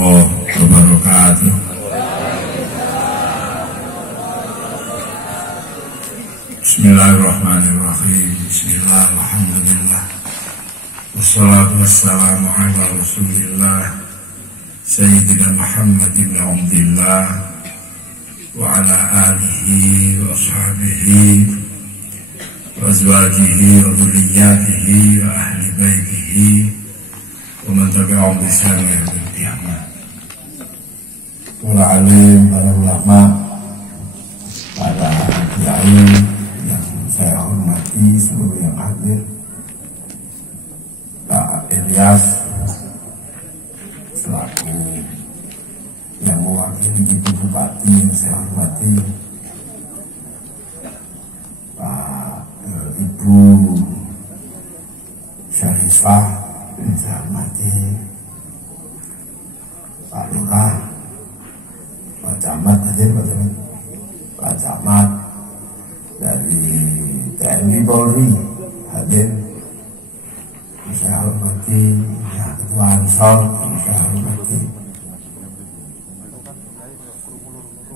warahmatullahi wabarakatuh. Bismillahirrahmanirrahim. Bismillah, alhamdulillah. Wassalatu wassalamu ala rasulillah Sayyidina Muhammad ibn Abdillah wa ala alihi wa ashabihi wa azwajihi wa dhurriyyatihi wa ahli baitihi wa man tabi'ahum bi ihsan ila yaumil qiyamah. Para alim, para ulama, para kiai yang saya hormati, seluruh yang hadir, Pak Ilyas selaku yang mewakili Ibu Bupati yang saya hormati, Pak Ibu Syarifah yang saya hormati, Pak Lurah, Pak Camat hadir, Pak Camat dari TNI Polri hadir, saya hormati Ketua Ansor, saya hormati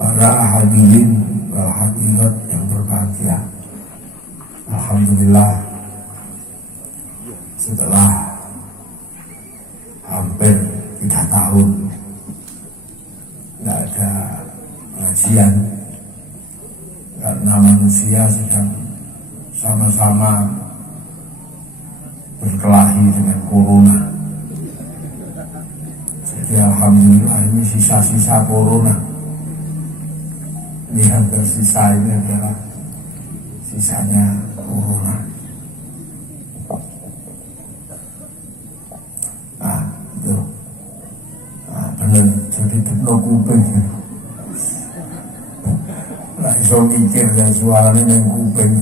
para hadirin, para hadirat yang berbahagia. Alhamdulillah, setelah hampir 3 tahun nggak ada pengajian karena manusia sedang sama-sama berkelahi dengan corona. Jadi alhamdulillah ini sisa-sisa corona. Ini yang tersisa ini adalah sisanya corona. Nah itu, nah bener jadi bener kuping. Nah iso mikir dan suaranya yang kuping.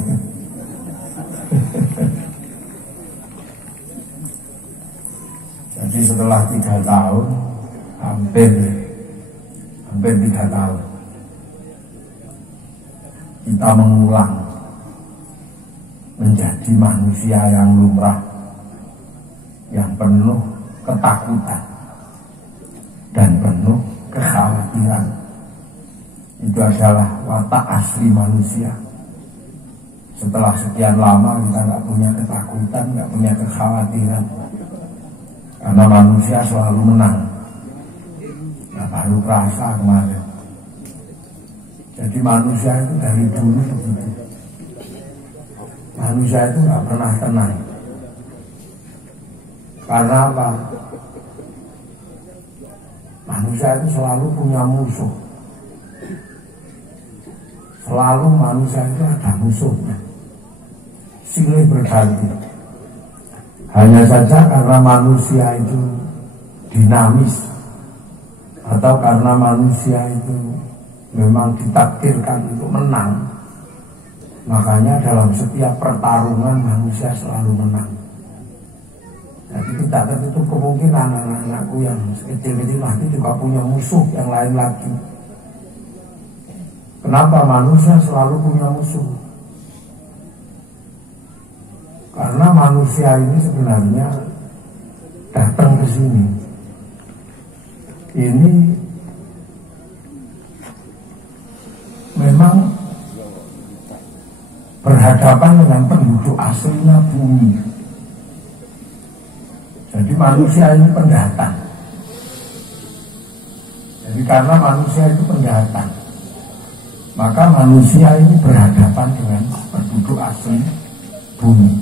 Jadi setelah 3 tahun, hampir 3 tahun, kita mengulang menjadi manusia yang lumrah, yang penuh ketakutan dan penuh kekhawatiran. Itu adalah watak asli manusia. Setelah sekian lama kita nggak punya ketakutan, nggak punya kekhawatiran, karena manusia selalu menang. Nah, baru kerasa kemarin. Jadi manusia itu dari dulu begitu. Manusia itu nggak pernah tenang. Karena apa? Manusia itu selalu punya musuh. Selalu manusia itu ada musuhnya. Silih berganti. Hanya saja karena manusia itu dinamis, atau karena manusia itu memang ditakdirkan untuk menang, makanya dalam setiap pertarungan manusia selalu menang. Jadi tidak tertutup kemungkinan anak-anakku yang kecil-kecil nanti juga punya musuh yang lain lagi. Kenapa manusia selalu punya musuh? Karena manusia ini sebenarnya datang ke sini ini memang berhadapan dengan penduduk aslinya bumi. Jadi manusia ini pendatang. Jadi karena manusia itu pendatang, maka manusia ini berhadapan dengan penduduk asli bumi.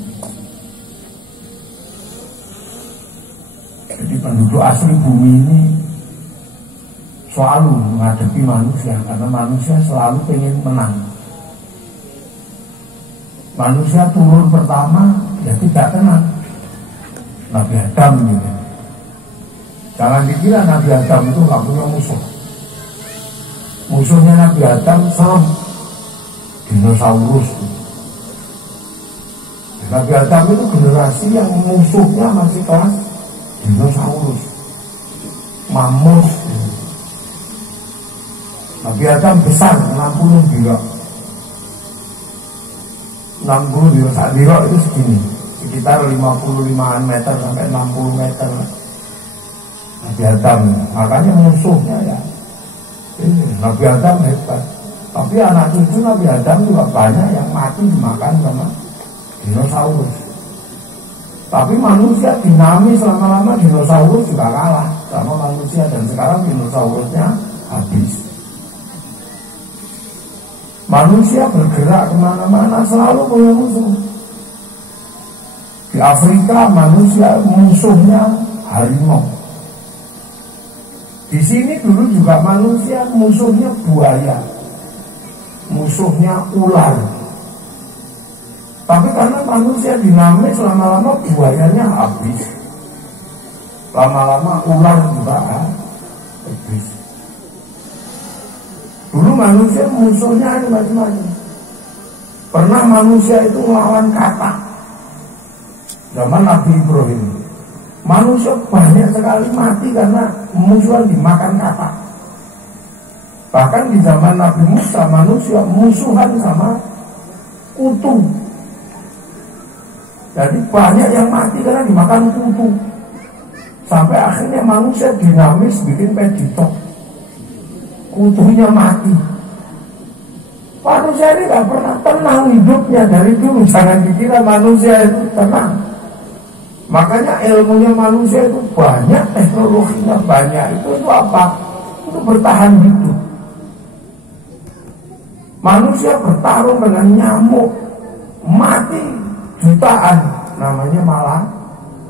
Jadi penduduk asli bumi ini selalu menghadapi manusia, karena manusia selalu pengen menang. Manusia turun pertama ya tidak tenang, Nabi Adam gitu. Jangan dikira Nabi Adam itu gak punya musuh. Musuhnya Nabi Adam serem, dinosaurus. Nabi Adam itu generasi yang musuhnya masih kelas dinosaurus, mamut. Nabi Adam besar 60 dirok. 60 dirok, saat dirok itu segini, sekitar 55 meter sampai 60 meter. Nabi Adam, makanya musuhnya ya ini Nabi Adam hebat. Tapi anak cucu Nabi Adam juga banyak yang mati dimakan sama dinosaurus. Tapi manusia dinamis, lama-lama dinosaurus juga kalah sama manusia, dan sekarang dinosaurusnya habis. Manusia bergerak kemana-mana selalu punya musuh. Di Afrika manusia musuhnya harimau. Di sini dulu juga manusia musuhnya buaya, musuhnya ular. Tapi karena manusia dinamis, lama-lama buayanya habis, lama-lama ular juga habis. Dulu manusia musuhnya ada macam-macam. Pernah manusia itu melawan katak zaman Nabi Ibrahim. Manusia banyak sekali mati karena musuhan dimakan katak. Bahkan di zaman Nabi Musa manusia musuhan sama kutu. Jadi banyak yang mati karena dimakan kutu. Sampai akhirnya manusia dinamis bikin peditok, kutunya mati. Manusia ini gak pernah tenang hidupnya dari dulu. Jangan dikira manusia itu tenang. Makanya ilmunya manusia itu banyak, teknologinya banyak. Itu apa? Itu bertahan hidup. Manusia bertarung dengan nyamuk, mati jutaan, namanya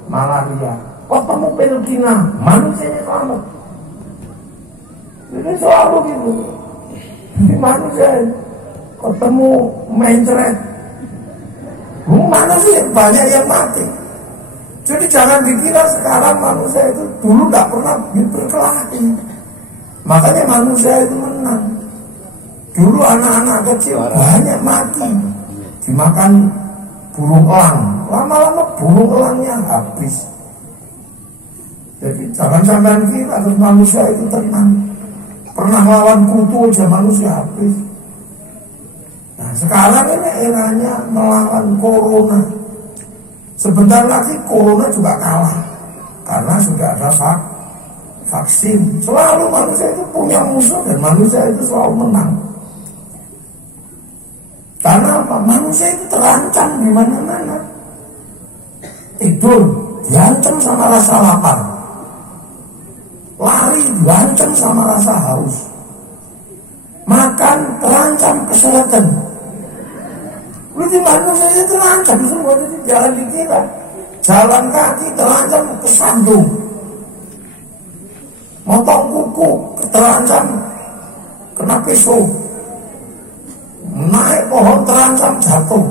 malaria. Ketemu Pelkina, manusianya selamat. Jadi selalu gitu. Di manusia ketemu mencret, mana sih banyak yang mati. Jadi jangan dikira sekarang manusia itu dulu gak pernah berkelahi. Makanya manusia itu menang. Dulu anak-anak kecil banyak mati dimakan burung elang. Lama-lama burung elangnya habis. Jadi jangan sampai kira terus manusia itu tenang. Pernah lawan kutu aja manusia habis. Nah sekarang ini eranya melawan corona. Sebentar lagi corona juga kalah karena sudah ada vaksin. Selalu manusia itu punya musuh dan manusia itu selalu menang. Karena apa? Manusia itu terancam di mana-mana. Tidur diancam sama rasa lapar, lari diancam sama rasa haus, makan terancam kesehatan. Berarti manusia itu terancam semua. Jadi jangan dikira jalan kaki terancam kesandung, motong kuku terancam kena pisau, naik pohon terancam jatuh,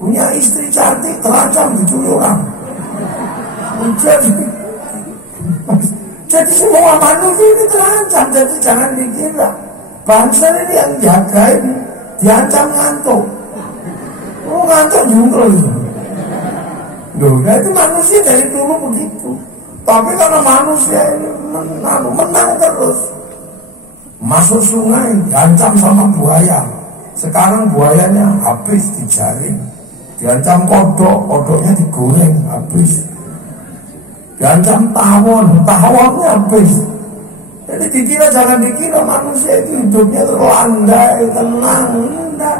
punya istri cantik terancam dicuri orang. Jadi semua manusia ini terancam. Jadi jangan dikira bangsa ini yang jaga ini diancam ngantuk. Ngantuk juga loh. Nah itu manusia dari dulu begitu. Tapi karena manusia ini menang terus. Masuk sungai diancam sama buaya. Sekarang buayanya habis dijaring. Diancam kodok, kodoknya digoreng habis. Diancam tawon-tawonnya habis. Jadi dikira, jangan dikira manusia itu hidupnya terlandai, tenang. Enggak.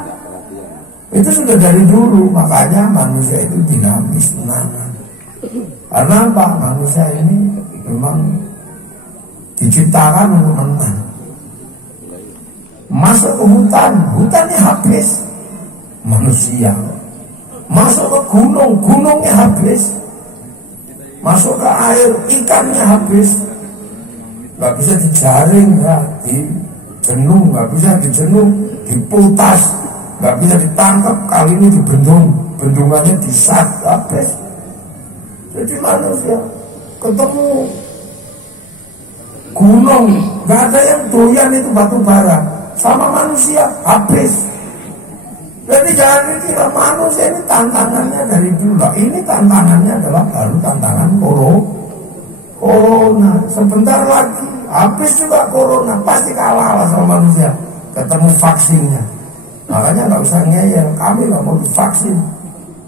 Itu sudah dari dulu. Makanya manusia itu dinamis, tenang. Karena apa? Manusia ini memang diciptakan untuk menang. Masuk ke hutan, hutannya habis, manusia. Masuk ke gunung, gunungnya habis. Masuk ke air, ikannya habis. Gak bisa dijaring ya, dijenung, gak bisa dijenung, diputas, gak bisa ditangkap, kali ini dibendung, bendungannya disat, habis. Jadi manusia ketemu gunung, gak ada yang doyan itu batu bara, sama manusia habis. Jadi jangan dikira manusia ini tantangannya dari dulu. Ini tantangannya adalah baru tantangan corona. Sebentar lagi habis juga corona, pasti kalah sama manusia. Ketemu vaksinnya. Makanya nggak usah ngeyel, kami nggak mau divaksin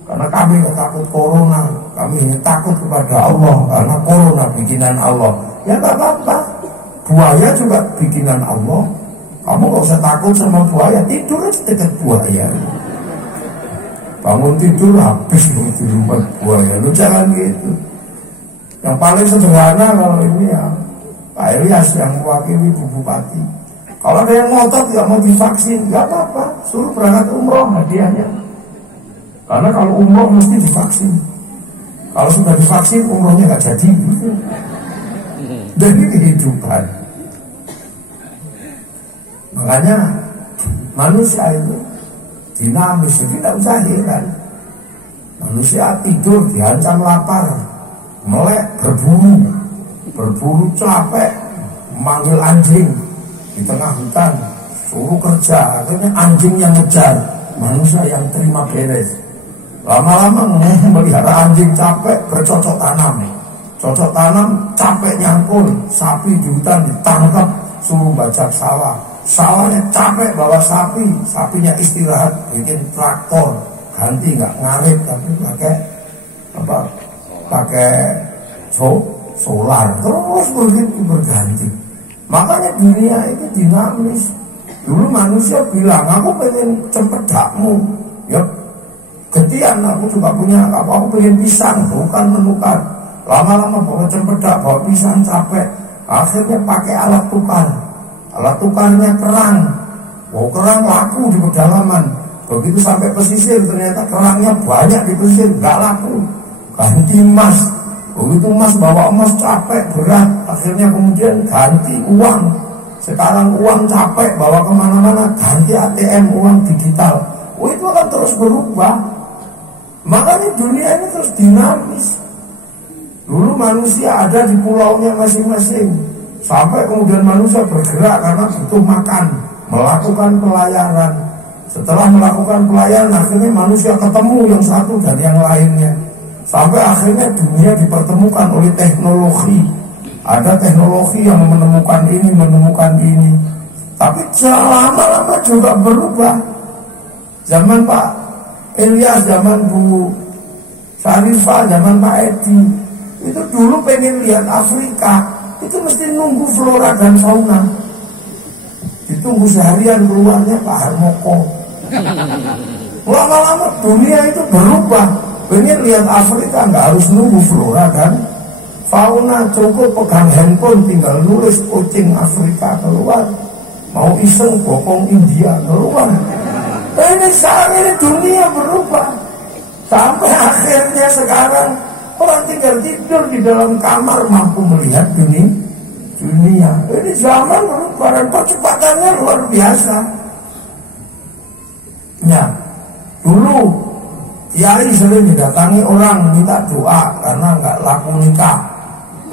karena kami nggak takut corona. kami hanya takut kepada Allah karena corona bikinan Allah. Ya nggak apa-apa, buaya juga bikinan Allah. Kamu nggak usah takut sama buaya, tidur aja dekat buaya. Bangun tidur habis di rumah buaya. Lu jangan gitu. Yang paling sederhana kalau ini ya Pak Ilyas yang mewakili Bu Bupati. Kalau ada yang ngotot nggak mau divaksin, nggak apa-apa, suruh berangkat umroh hadiahnya. Karena kalau umroh mesti divaksin. Kalau sudah divaksin umrohnya nggak jadi. Jadi kehidupan. Makanya manusia itu dinamis, jadi tidak usah heran. Manusia tidur diancam lapar, melek berburu capek, memanggil anjing di tengah hutan, suruh kerja, akhirnya anjing yang ngejar, manusia yang terima beres. Lama-lama melihara anjing capek, bercocok tanam, capek nyangkul, sapi di hutan ditangkap, suruh bajak sawah. Sawahnya capek bawa sapi, sapinya istirahat, bikin traktor, ganti nggak ngarit tapi pakai solar, terus begitu berganti. Makanya dunia itu dinamis. Dulu manusia bilang, aku pengen cempedakmu, ya getian, aku juga punya, aku pengen pisang, bukan menukar. Lama-lama bawa cempedak, bawa pisang capek, akhirnya pakai alat tukar. Alat tukarnya kerang. Kerang laku di pedalaman. Begitu sampai pesisir ternyata kerangnya banyak di pesisir, nggak laku. Ganti emas. Begitu emas bawa emas capek berat. Akhirnya kemudian ganti uang. Sekarang uang capek bawa kemana-mana, ganti ATM uang digital. Itu akan terus berubah. Makanya dunia ini terus dinamis. Dulu manusia ada di pulaunya masing-masing. Sampai kemudian manusia bergerak karena butuh makan, melakukan pelayaran. Setelah melakukan pelayaran, akhirnya manusia ketemu yang satu dan yang lainnya. Sampai akhirnya dunia dipertemukan oleh teknologi. Ada teknologi yang menemukan ini. Tapi lama-lama juga berubah. Zaman Pak Ilyas, zaman Bu Sarifah, zaman Pak Edi, itu dulu pengen lihat Afrika. Itu mesti nunggu flora dan fauna. Ditunggu seharian keluarnya Pak Harmoko. Lama-lama dunia itu berubah. Pengen lihat Afrika nggak harus nunggu flora dan fauna, cukup pegang handphone tinggal nulis kucing Afrika keluar. Mau iseng bokong India keluar. Ini saat ini dunia berubah. Sampai akhirnya sekarang orang tinggal tidur di dalam kamar mampu melihat dunia. Ini zaman berubah dan percepatannya luar biasa. Ya, dulu kiai sering didatangi orang minta doa karena nggak laku nikah.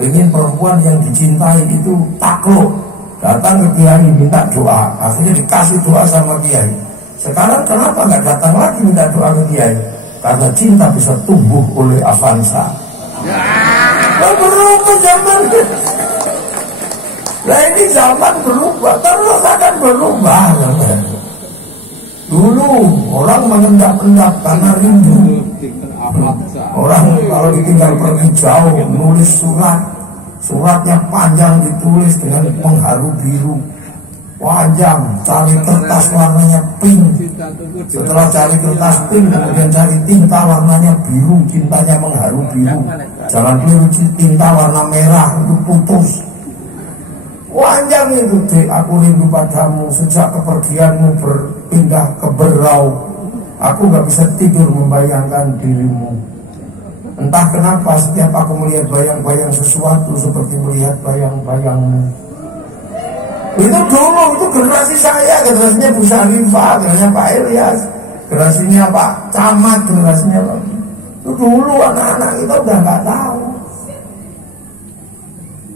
Ingin perempuan yang dicintai itu takluk. Datang ke kiai minta doa, akhirnya dikasih doa sama kiai. Sekarang kenapa nggak datang lagi minta doa ke kiai? Karena cinta bisa tumbuh oleh Avanza. Berubah zaman. Nah ini zaman berubah, terus akan berubah. Dulu orang mengendap-endap karena rindu. Orang kalau ditinggal pergi jauh nulis suratnya panjang, ditulis dengan pengharu biru. Panjang, cari kertas warnanya pink. Setelah cari kertas pink, kemudian cari tinta warnanya biru, cintanya mengharu biru. Jangan keliru tinta warna merah, itu putus. Panjang itu, Dek, aku rindu padamu. Sejak kepergianmu berpindah ke Berau, aku gak bisa tidur membayangkan dirimu. Entah kenapa setiap aku melihat bayang-bayang sesuatu seperti melihat bayang-bayangmu. Itu dulu, itu generasi saya, generasinya Bu Sarifah, generasinya Pak Ilyas, generasinya Pak Camat, generasinya Pak. Itu dulu anak-anak kita udah gak tahu.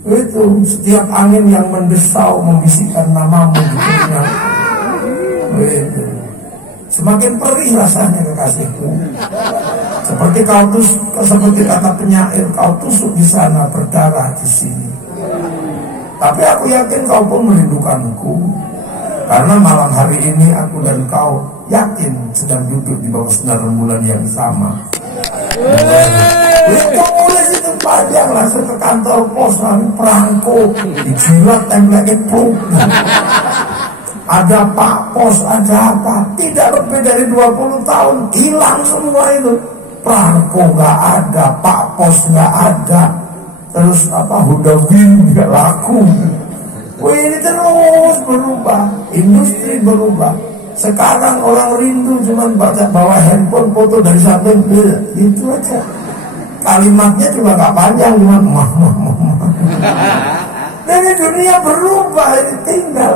Itu setiap angin yang mendesau membisikkan namamu di telinga. Itu semakin perih rasanya kekasihku. Seperti kata penyair, kau tusuk di sana berdarah di sini. Tapi aku yakin kau pun merindukanku. Karena malam hari ini aku dan kau yakin sedang duduk di bawah sinar rembulan yang sama. Itu tulis itu panjang, langsung ke kantor pos, lalu perangko, dijilat, template pluk. Ada Pak Pos, ada apa? Tidak lebih dari 20 tahun, hilang semua itu. Perangko nggak ada, Pak Pos nggak ada, terus apa Hudawin nggak laku. Wih, ini terus berubah, industri berubah. Sekarang orang rindu cuman bawa handphone, foto dari samping, itu aja. Kalimatnya juga nggak panjang, cuma mah. Jadi dunia berubah, ini tinggal.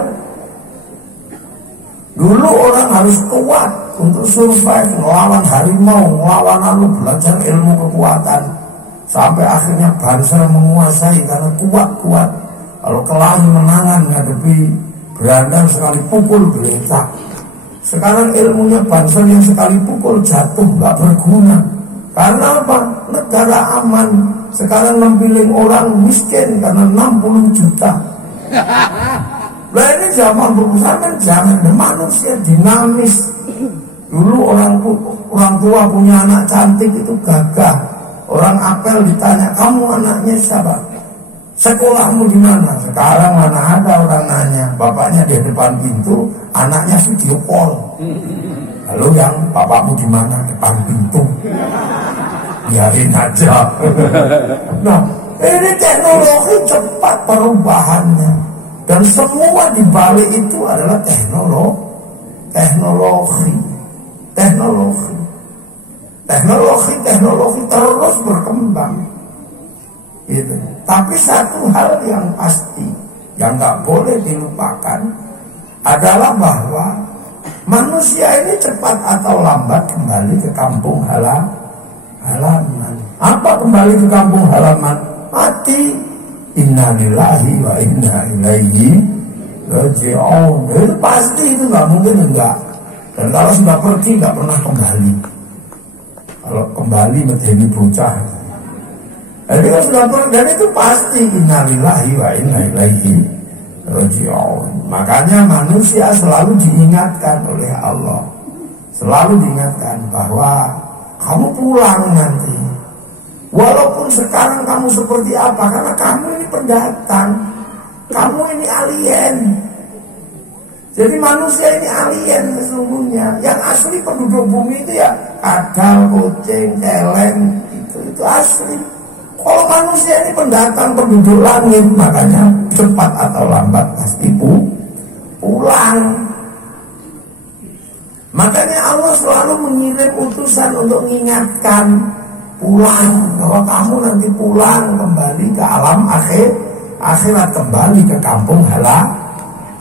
Dulu orang harus kuat untuk survive, melawan harimau, melawan belajar ilmu kekuatan. Sampai akhirnya bangsa menguasai karena kuat-kuat. Kalau kelahi menangan ngadepi berandang sekali pukul gelecak. Sekarang ilmunya bangsa yang sekali pukul jatuh gak berguna. Karena apa? Negara aman. Sekarang memilih orang miskin karena 60 juta. Nah ini zaman berusaha kan jangan, manusia dinamis. Dulu orang tua punya anak cantik itu gagah. Orang apel ditanya, kamu anaknya siapa? Sekolahmu di mana? Sekarang mana ada orang nanya, bapaknya di depan pintu, anaknya video call. Lalu yang bapakmu di mana? Depan pintu. Biarin aja. Nah, ini teknologi cepat perubahannya. Dan semua di balik itu adalah teknologi terus berkembang. Gitu. Tapi satu hal yang pasti, yang nggak boleh dilupakan adalah bahwa manusia ini cepat atau lambat kembali ke kampung halaman. Apa kembali ke kampung halaman? Mati. Inna lillahi wa inna ilaihi raji'un. Itu pasti, itu nggak mungkin enggak. Dan kalau sudah pergi nggak pernah kembali. Kalau kembali menjadi bocah. Jadi kalau sudah pergi, dan itu pasti inna lillahi wa inna ilaihi raji'un. Makanya manusia selalu diingatkan oleh Allah, selalu diingatkan bahwa kamu pulang nanti. Walaupun sekarang kamu seperti apa, karena kamu ini pendatang, kamu ini alien. Jadi manusia ini alien sesungguhnya. Yang asli penduduk bumi itu ya kadal, kucing, celeng, itu asli. Kalau manusia ini pendatang penduduk langit, makanya cepat atau lambat pasti pulang. Makanya Allah selalu mengirim utusan untuk mengingatkan pulang, bahwa kamu nanti pulang kembali ke alam akhirat, kembali ke kampung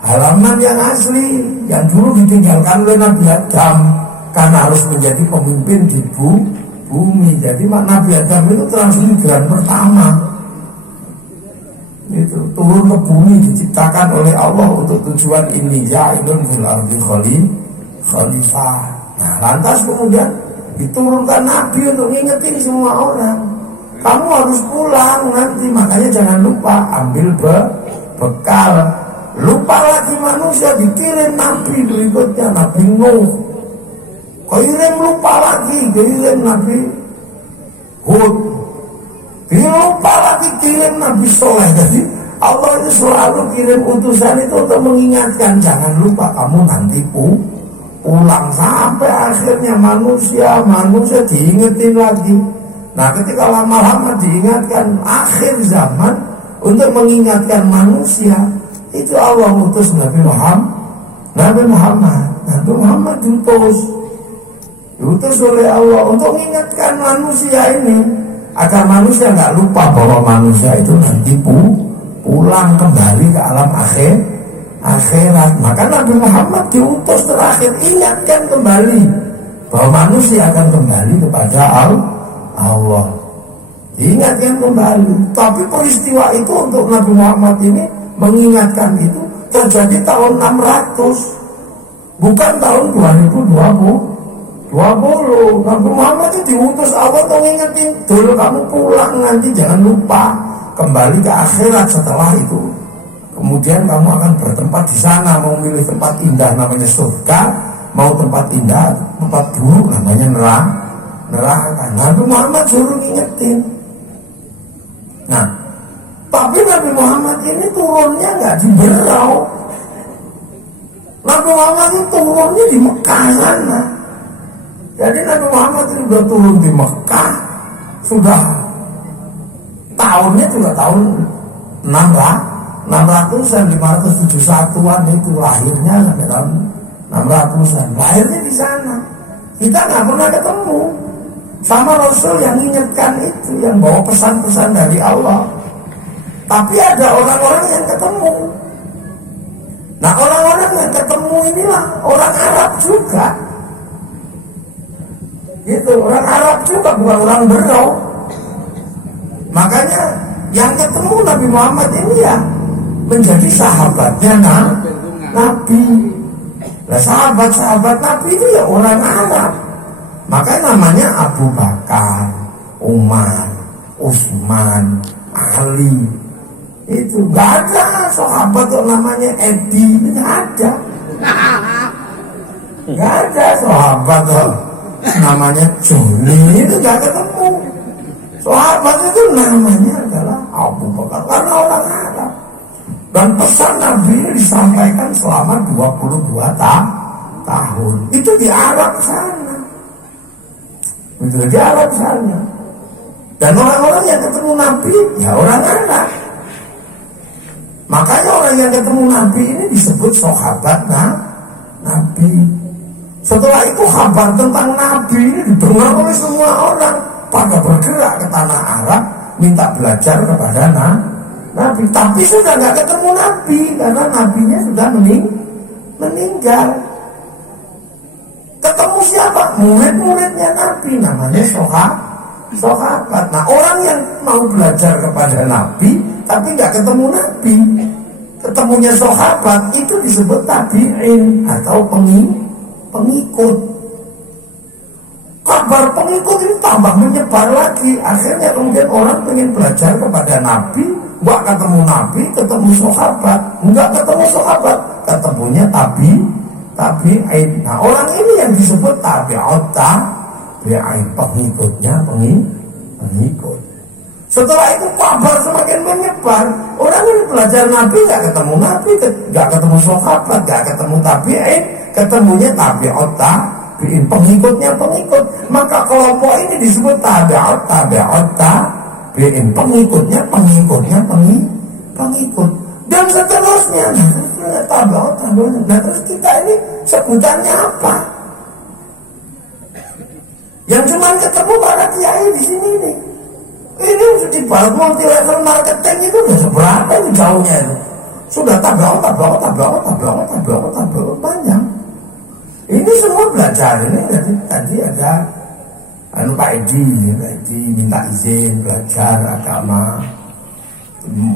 halaman yang asli, yang dulu ditinggalkan oleh Nabi Adam karena harus menjadi pemimpin di bumi. Jadi Nabi Adam itu transmigran pertama, itu turun ke bumi, diciptakan oleh Allah untuk tujuan ini, ya'idun fil ardi khalifah. Nah, lantas kemudian diturunkan Nabi untuk ngingetin semua orang, kamu harus pulang nanti, makanya jangan lupa ambil bekal. Lupa lagi manusia, dikirim Nabi berikutnya, Nabi Nuh. Kirim lupa lagi, kirim Nabi Hud. Lupa lagi kirim Nabi Soleh. Jadi Allah itu selalu kirim utusan itu untuk mengingatkan, jangan lupa kamu nanti pulang. Sampai akhirnya manusia diingetin lagi. Nah, ketika lama-lama diingatkan akhir zaman untuk mengingatkan manusia, itu Allah utus Nabi Muhammad diutus oleh Allah untuk mengingatkan manusia ini, agar manusia nggak lupa bahwa manusia itu nanti pulang kembali ke alam akhirat. Maka Nabi Muhammad diutus terakhir ingatkan kembali bahwa manusia akan kembali kepada Allah. Ingatkan kembali. Tapi peristiwa itu untuk Nabi Muhammad ini mengingatkan itu terjadi tahun 600, bukan tahun 2020. Nabi Muhammad itu diutus Allah untuk ngingetin, dulu kamu pulang nanti, jangan lupa kembali ke akhirat setelah itu. Kemudian kamu akan bertempat di sana, mau milih tempat indah namanya surga, mau tempat indah, tempat buruk namanya neraka. Nabi Muhammad suruh ngingetin. Nah, tapi Nabi Muhammad ini turunnya nggak di Berau. Nabi Muhammad itu turunnya di Mekah sana. Jadi Nabi Muhammad itu sudah turun di Mekah, sudah tahunnya juga tahun 600-an, 571-an itu lahirnya sampai tahun 600-an. Lahirnya di sana. Kita nggak pernah ketemu sama Rasul yang ingatkan itu, yang bawa pesan-pesan dari Allah. Tapi ada orang-orang yang ketemu. Nah, orang-orang yang ketemu inilah orang Arab juga. Gitu, orang Arab juga, bukan orang Berau. Makanya yang ketemu Nabi Muhammad ini ya menjadi sahabatnya Nabi. Nah, sahabat-sahabat Nabi itu ya orang Arab. Makanya namanya Abu Bakar, Umar, Utsman, Ali. Itu gak ada sahabat yang namanya Edi, gak ada. Gak ada sahabat yang namanya Joni, itu gak ketemu. Sahabat itu namanya adalah Abu Bakar, karena orang Arab. Dan pesan Nabi ini disampaikan selama 22 tahun. Itu di Arab sana. Itu di Arab sana. Dan orang-orang yang ketemu Nabi ya orang Arab. Makanya orang yang ketemu Nabi ini disebut sahabat Nabi. Setelah itu kabar tentang Nabi ini didengar oleh semua orang, pada bergerak ke tanah Arab minta belajar kepada Nabi. Tapi sudah nggak ketemu Nabi karena Nabinya sudah meninggal. Ketemu siapa? Murid-muridnya Nabi, namanya sahabat. Nah, orang yang mau belajar kepada Nabi tapi nggak ketemu Nabi, ketemunya sahabat, itu disebut tabi'in atau pengikut. Kabar pengikut ini tambah menyebar lagi. Akhirnya kemudian orang ingin belajar kepada Nabi, nggak ketemu Nabi, ketemu sahabat. Nggak ketemu sahabat, ketemunya tabi'in. Nah, orang ini yang disebut tabi'ut tabi'in, pengikutnya pengikut. Setelah itu kabar semakin menyebar. Orang ini belajar Nabi, nggak ketemu Nabi, nggak ketemu sahabat, nggak ketemu tabi'in, ketemunya tabi'ut tabi'in, pengikutnya pengikut. Maka kelompok ini disebut tabi'ut tabi'in, pengikutnya pengikut. Dan seterusnya. Tabi'ut tabi'in. Nah, terus kita ini sebutannya apa? Yang cuma ketemu para kiai di sini nih. Ini di balik multi level marketing itu udah seberapa ini jauhnya itu? Sudah tabi'ut banyak. Ini semua belajar ini. Tadi ada Pak Edi minta izin belajar agama.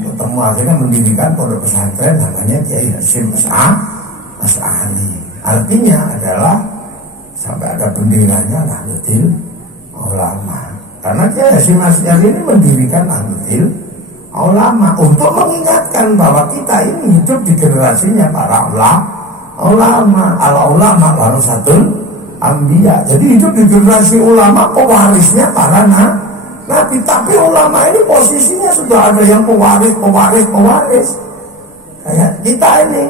Ketemu akhirnya mendirikan pondok pesantren namanya Kiai Hasyim Asy'ari. Artinya adalah sampai ada benderanya Nahdlatul Ulama. Karena Kiai Hasyim Asy'ari ini mendirikan Nahdlatul Ulama untuk mengingatkan bahwa kita ini hidup di generasinya para ulama. Al-ulama warasatul anbiya. Jadi hidup di generasi ulama, pewarisnya para Nabi. Tapi ulama ini posisinya sudah ada yang pewaris. Kayak kita ini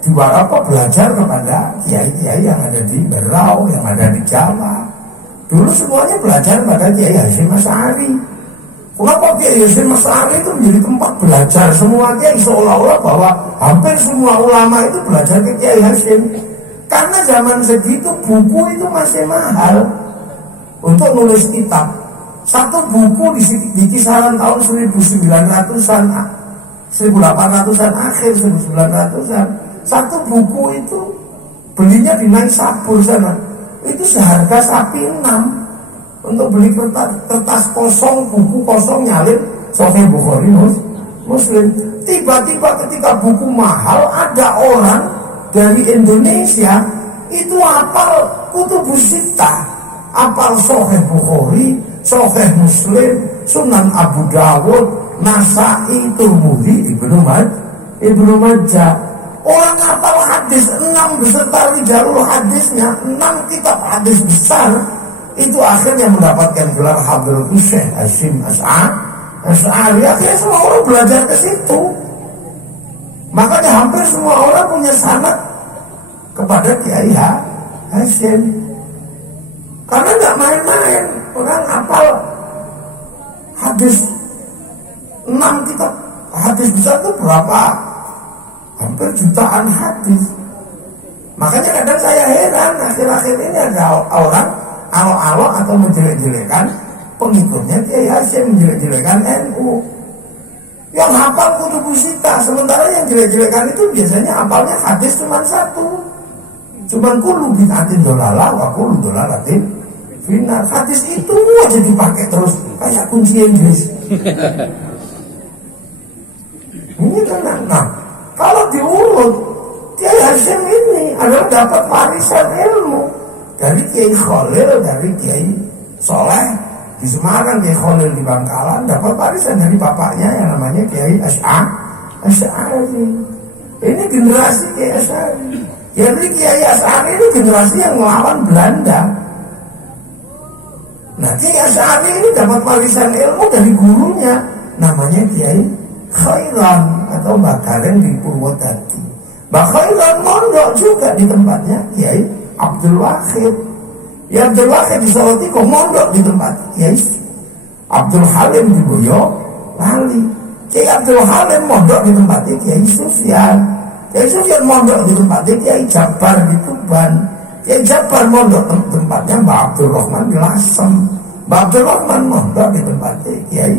di Warapa belajar kepada kiai-kiai yang ada di Berau, yang ada di Jawa. Dulu semuanya belajar pada Kiai Hasyim Asy'ari. Kenapa Kiai Hasyim Asy'ari itu menjadi tempat belajar semua kiai, seolah-olah bahwa hampir semua ulama itu belajar ke Kiai Hasyim. Karena zaman segitu buku itu masih mahal untuk nulis kitab. Satu buku di kisaran tahun 1900-an, 1800-an akhir, 1900-an. Satu buku itu belinya di Naisabur sana. Itu seharga sapi 6 untuk beli kertas kosong, buku kosong nyalin Sahih Bukhari Muslim. Tiba-tiba ketika buku mahal, ada orang dari Indonesia itu hafal Kutubus Sittah, hafal Sahih Bukhari, Sahih Muslim, Sunan Abu Dawud, Nasa'i, Tirmidzi, Ibnu Majah. Orang hafal hadis 6 beserta rijalul hadisnya, 6 kitab hadis besar itu akhirnya mendapatkan gelar Hadratus Syekh Hasyim Asy'ari. Akhirnya semua orang belajar ke situ. Makanya hampir semua orang punya sanad kepada Kiai Hasyim. Karena nggak main-main, orang hafal hadis 6 kitab hadis besar itu berapa? Hampir jutaan hadis. Makanya kadang saya heran, akhir-akhir ini ada orang alok-alok atau menjelek-jelekan pengikutnya Kiai Hasyim, menjelek-jelekan NU. Yang hafal kutubus sita, sementara yang jelek-jelekan itu biasanya hafalnya hadis cuma 1. Cuman kulu bid'atin dolalah wa kulu dolalatin finnar. Hadis itu aja dipakai terus kayak kunci Inggris. Ini tenang. Nah, kalau diurut Kiai Hasyim ini adalah dapat warisan ilmu dari Kiai Khalil, dari Kiai Soleh di Semarang, Kiai Khalil di Bangkalan, dapat warisan dari bapaknya yang namanya Kiai Asy'ari. Ini generasi Kiai Asy'ari. Jadi Kiai Asy'ari ini generasi yang melawan Belanda. Nah, Kiai Asy'ari ini dapat warisan ilmu dari gurunya, namanya Kiai Khairan atau Mbah Karen di Purwodadi. Mbah Khairan mondok juga di tempatnya Kiai Abdul Wahid. Ya Abdul Wahid di Salatiga mondok di tempat Kiai Abdul Halim di Boyolali. Kiai Abdul Halim mondok di tempatnya Kiai Sufyan. Kiai Sufyan mondok di tempatnya Kiai Jabar di Tuban. Kiai Jabar mondok di tempatnya Mbah Abdul Rahman di Lasem. Mbah Abdul Rahman mondok di tempatnya Kiai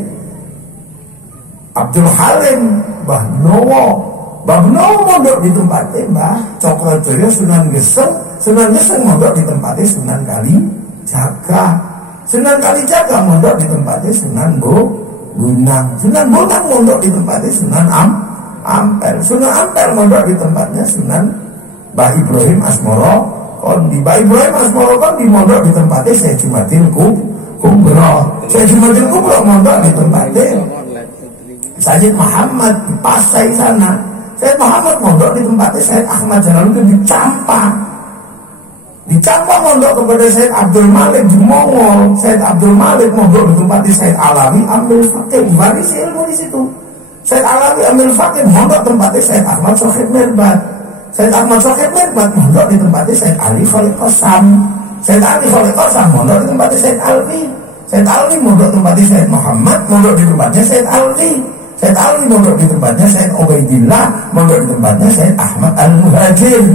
Abdul Halim, Mbah Nowo. Mbah Nowo mondok di tempatnya Mbah Cokrojoyo Sunan Geseng. Sunan Geseng mondok di tempatnya Sunan Kalijaga. Sunan Kalijaga mondok di tempatnya Sunan Bonang. Sunan Bonang mondok di tempatnya Sunan Ampel. Sunan Ampel mondok di tempatnya Sunan Mbah Ibrahim Asmoro Kondi. Mbah Ibrahim Asmoro Kondi mondok di tempatnya Syekh Jumadil Kubro. Syekh Jumadil Kubro mondok di tempatnya Sayyid Muhammad di Pasai sana. Sayyid Muhammad mondok di tempatnya Sayyid Ahmad Jalaluddin di Campa. Di Campa mondok kepada Sayyid Abdul Malik di Mongol. Sayyid Abdul Malik mondok di tempatnya Sayyid Alawi Amil Fakih. Diwarisi ilmu di situ. Sayyid Alawi Amil Fakih mondok tempatnya Sayyid Ahmad Sohib Mirbat. Sayyid Ahmad Sohib Mirbat mondok di tempatnya Sayyid Ali Khalid Qasam. Sayyid Ali Khalid Qasam mondok di tempatnya Sayyid Alwi. Sayyid Alwi mondok tempatnya Sayyid Muhammad. Mondok di tempatnya Sayyid Alwi. Sayyid Alwi mondok di tempatnya Sayyid Ubaidillah. Mondok di tempatnya Sayyid Ahmad Al-Muhajir.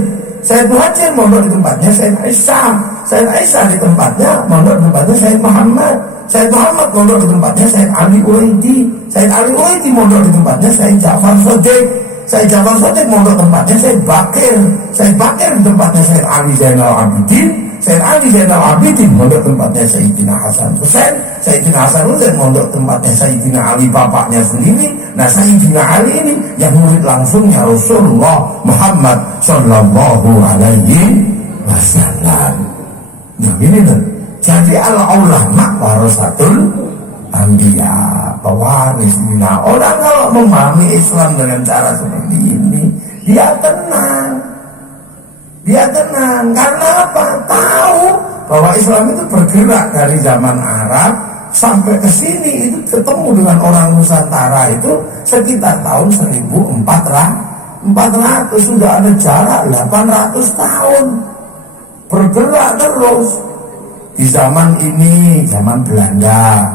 Sayyid Muhajir mondok di tempatnya Sayyid Aisyah. Sayyid Aisyah di tempatnya mondok di tempatnya Sayyid Muhammad. Sayyid Muhammad mondok di tempatnya Sayyid Ali Uwaidi. Sayyid Ali Uwaidi mondok di tempatnya Sayyid Ja'far Shadiq. Sayyid Ja'far Shadiq mondok tempatnya Sayyid Bakir. Sayyid Bakir di tempatnya Sayyid Ali Zainal Abidin. Sayyid Ali Zainal Abidin mondok tempatnya Sayyidina Hasan Husain. Sayyidina Hasan Husain mondok tempatnya Sayyidina Ali bapaknya sendiri. Nah, Sayyidina Ali ini yang murid langsungnya Rasulullah Muhammad Sallallahu Alaihi Wasallam. Nah, ini tuh. Jadi al-ulama warasatul anbiya, pewaris. Nah, orang kalau memahami Islam dengan cara seperti ini, dia tenang. Dia tenang, karena apa? Tahu bahwa Islam itu bergerak dari zaman Arab sampai ke sini, itu ketemu dengan orang Nusantara itu sekitar tahun 1400. Sudah ada jarak 800 tahun. Bergerak terus. Di zaman ini, zaman Belanda.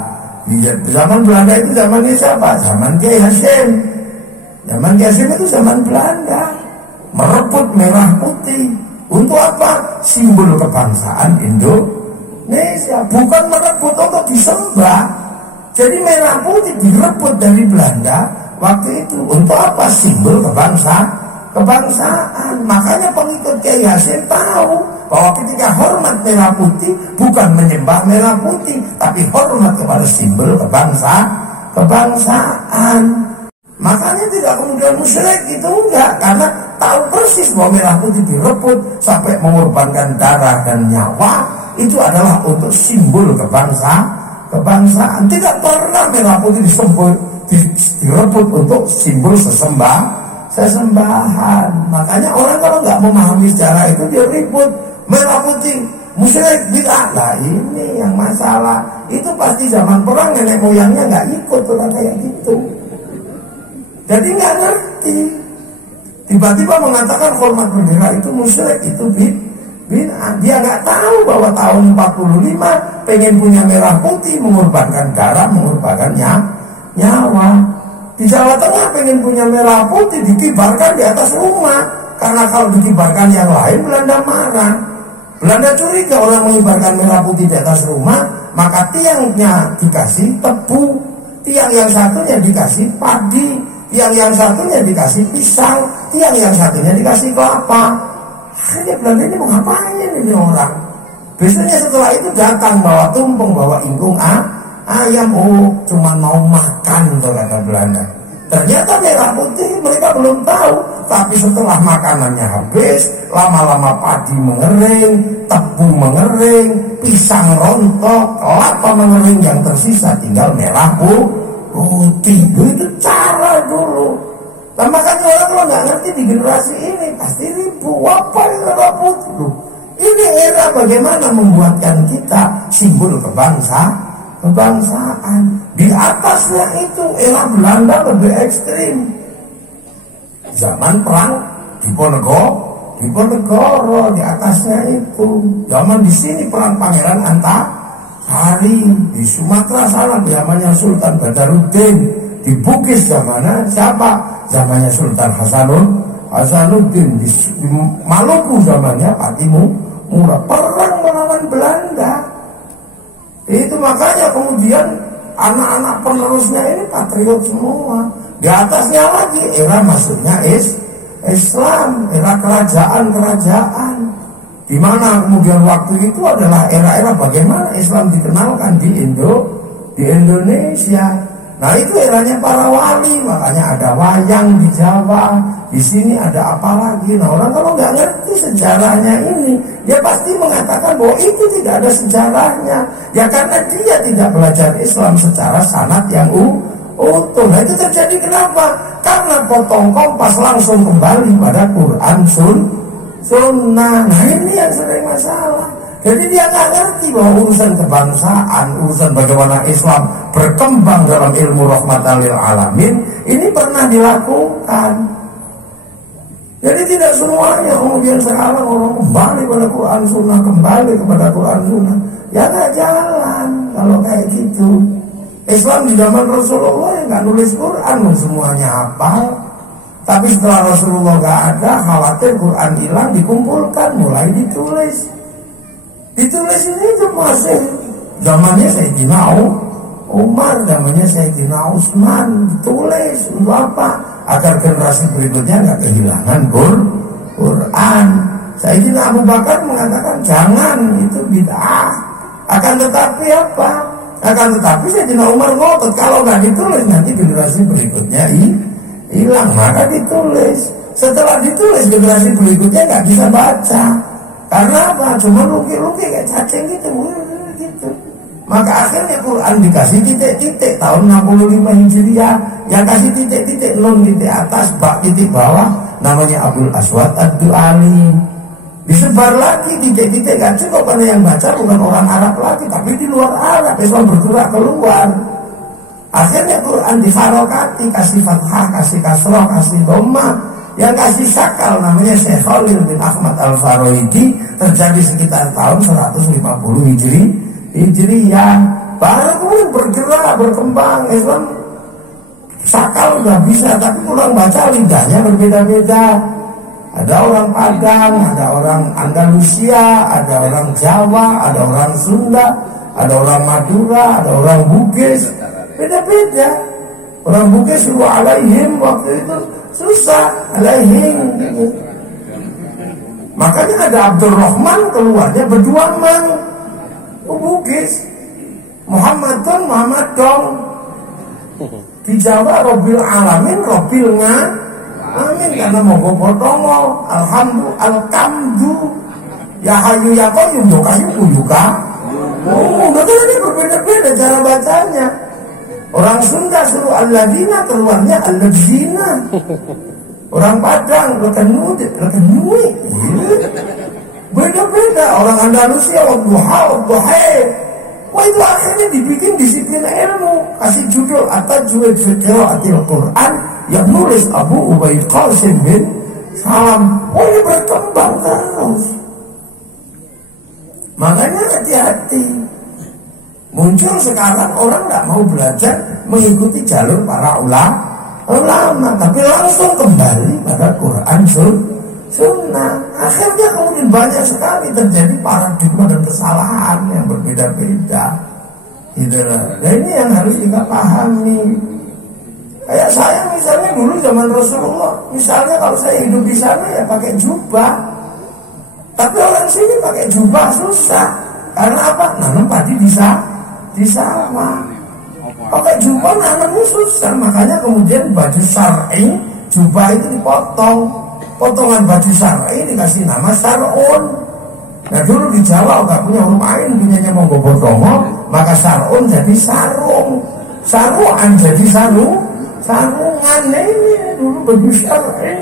Di zaman Belanda itu zamannya siapa? Zaman Kiai Hasyim. Zaman Kiai Hasyim itu zaman Belanda. Merebut merah putih. Untuk apa? Simbol kebangsaan Indonesia. Bukan merebut untuk disembah. Jadi merah putih direbut dari Belanda waktu itu. Untuk apa? Simbol kebangsaan. Makanya pengikut Kiai Hasyim tahu bahwa ketika hormat merah putih bukan menyembah merah putih, tapi hormat kepada simbol kebangsaan. Makanya tidak kemudian musyrik, itu enggak, karena tahu persis bahwa merah putih direbut sampai mengorbankan darah dan nyawa, itu adalah untuk simbol kebangsaan. Tidak pernah merah putih direbut untuk simbol sesembahan. Makanya orang kalau nggak memahami sejarah itu dia ribut. Merah putih musyrik bid'ah. Lah ini yang masalah. Itu pasti zaman perang nenek moyangnya nggak ikut orang kayak gitu. Jadi nggak ngerti. Tiba-tiba mengatakan hormat bendera itu musyrik, itu bid'ah. Dia nggak tahu bahwa tahun 45 pengen punya merah putih, mengorbankan darah, mengorbankan nyawa. Di Jawa Tengah pengen punya merah putih, dikibarkan di atas rumah. Karena kalau dikibarkan yang lain, Belanda marah. Belanda curiga orang mengibarkan merah putih di atas rumah, maka tiangnya dikasih tebu, tiang yang satunya dikasih padi, tiang yang satunya dikasih pisang, tiang yang satunya dikasih kelapa. Akhirnya Belanda ini mau ngapain ini orang? Biasanya setelah itu datang bawa tumpeng, bawa ingkung ayam. Oh, cuma mau makan tuh kata Belanda. Ternyata merah putih mereka belum tahu. Tapi setelah makanannya habis, lama-lama padi mengering, tebu mengering, pisang rontok, kelapa mengering, yang tersisa tinggal merah putih. Itu cara dulu. Nah, makanya orang kalau nggak ngerti di generasi ini pasti ribu. Apa ini merah putih? Ini era bagaimana membuatkan kita simbol kebangsaan. Di atasnya itu era Belanda lebih ekstrim. Zaman perang Diponegoro di atasnya itu. Zaman di sini perang Pangeran Antasari. Di Sumatera sana zamannya Sultan Badaruddin. Di Bugis zamannya siapa? Zamannya Sultan Hasanuddin. Di Maluku zamannya Patimura. Perang melawan Belanda. Itu makanya kemudian anak-anak penerusnya ini patriot semua. Di atasnya lagi era masuknya Islam, era kerajaan-kerajaan. Di mana kemudian waktu itu adalah era-era bagaimana Islam dikenalkan di Indonesia. Nah itu eranya para wali, makanya ada wayang di Jawa. Di sini ada apa lagi? Nah orang kalau nggak ngerti sejarahnya ini, dia pasti mengatakan bahwa itu tidak ada sejarahnya. Ya karena dia tidak belajar Islam secara sanad yang utuh. Nah itu terjadi kenapa? Karena potong kompas langsung kembali pada Quran Sunnah. Nah ini yang sering masalah. Jadi dia nggak ngerti bahwa urusan kebangsaan, urusan bagaimana Islam berkembang dalam ilmu rahmatan lil alamin ini pernah dilakukan. Jadi tidak semuanya kemudian sekarang orang kembali pada Quran Sunnah, kembali kepada Quran Sunnah. Ya nggak jalan kalau kayak gitu. Islam di zaman Rasulullah yang nggak nulis Quran, semuanya hafal. Tapi setelah Rasulullah nggak ada, khawatir Quran hilang, dikumpulkan, mulai ditulis. Ditulis ini itu masih zamannya Sayyidina Umar, zamannya Sayyidina Utsman, ditulis untuk apa? Agar generasi berikutnya nggak kehilangan Quran. Sayyidina Abu Bakar mengatakan jangan, itu bid'ah. Akan tetapi apa? Akan tetapi Sayyidina Umar ngotot kalau nggak ditulis nanti generasi berikutnya hilang, maka ditulis. Setelah ditulis generasi berikutnya nggak bisa baca. Karena apa? Cuma luki-luki kayak cacing gitu. Maka akhirnya Quran dikasih titik-titik tahun 65 Hijriah. Yang kasih titik-titik, nun titik atas, bak titik bawah, namanya Abdul Aswad Ad-Du'ali. Disebar lagi titik-titik, gak cukup karena yang baca bukan orang Arab lagi, tapi di luar Arab. Islam bergerak keluar. Akhirnya Quran diharokati, kasih fathah, kasih kasroh, kasih dhamma. Yang kasih sakal namanya Syekh Khalil bin Ahmad Al-Faraidi, terjadi sekitar tahun 150 Hijriah. Baru kemudian bergerak, berkembang. Islam sakal udah bisa, tapi kurang baca, lidahnya berbeda-beda. Ada orang Padang, ada orang Andalusia, ada orang Jawa, ada orang Sunda, ada orang Madura, ada orang Bugis. Beda-beda. Orang Bugis wa alaihim waktu itu susah, alaihim gitu. Makanya ada Abdurrahman keluarnya berdua man. Bugis. Muhammadun, Muhammad dong. Di Jawa Robil Alamin, Robil Amin, karena mau potongo. Alhamdulillah, Alkamdu. Ya hayu ya qayyum, ya qayyum yuka. Oh, betul ini berbeda-beda cara bacanya. Orang Sunda suruh alladzina, keluarnya alladzina. Orang Padang rekenui. Beda-beda. Orang Andalusia wadduha. Wah, itu akhirnya dibikin disiplin ilmu. Kasih judul At-Tajwid fi Qiraatil Quran yang nulis Abu Ubaid Qasim bin Salam. Oh, ini berkembang terus. Makanya hati-hati. Muncul sekarang orang nggak mau belajar mengikuti jalur para ulama, tapi langsung kembali pada Quran Sunnah. Akhirnya kemudian banyak sekali terjadi paradigma dan kesalahan yang berbeda-beda. Itulah. Nah, ini yang harus kita pahami. Kayak saya misalnya dulu zaman Rasulullah, misalnya kalau saya hidup di sana ya pakai jubah. Tapi orang sini pakai jubah susah. Karena apa? Nanam padi di sawah. Pakai jubah nanamnya susah. Makanya kemudian baju syar'i, jubah itu dipotong. Potongan baju syar'i dikasih nama sar'un. Nah dulu di Jawa nggak punya huruf ain, punyanya Monggo Tomo, maka sar'un jadi sarung, saruan jadi sarungan. Ini dulu baju syar'i.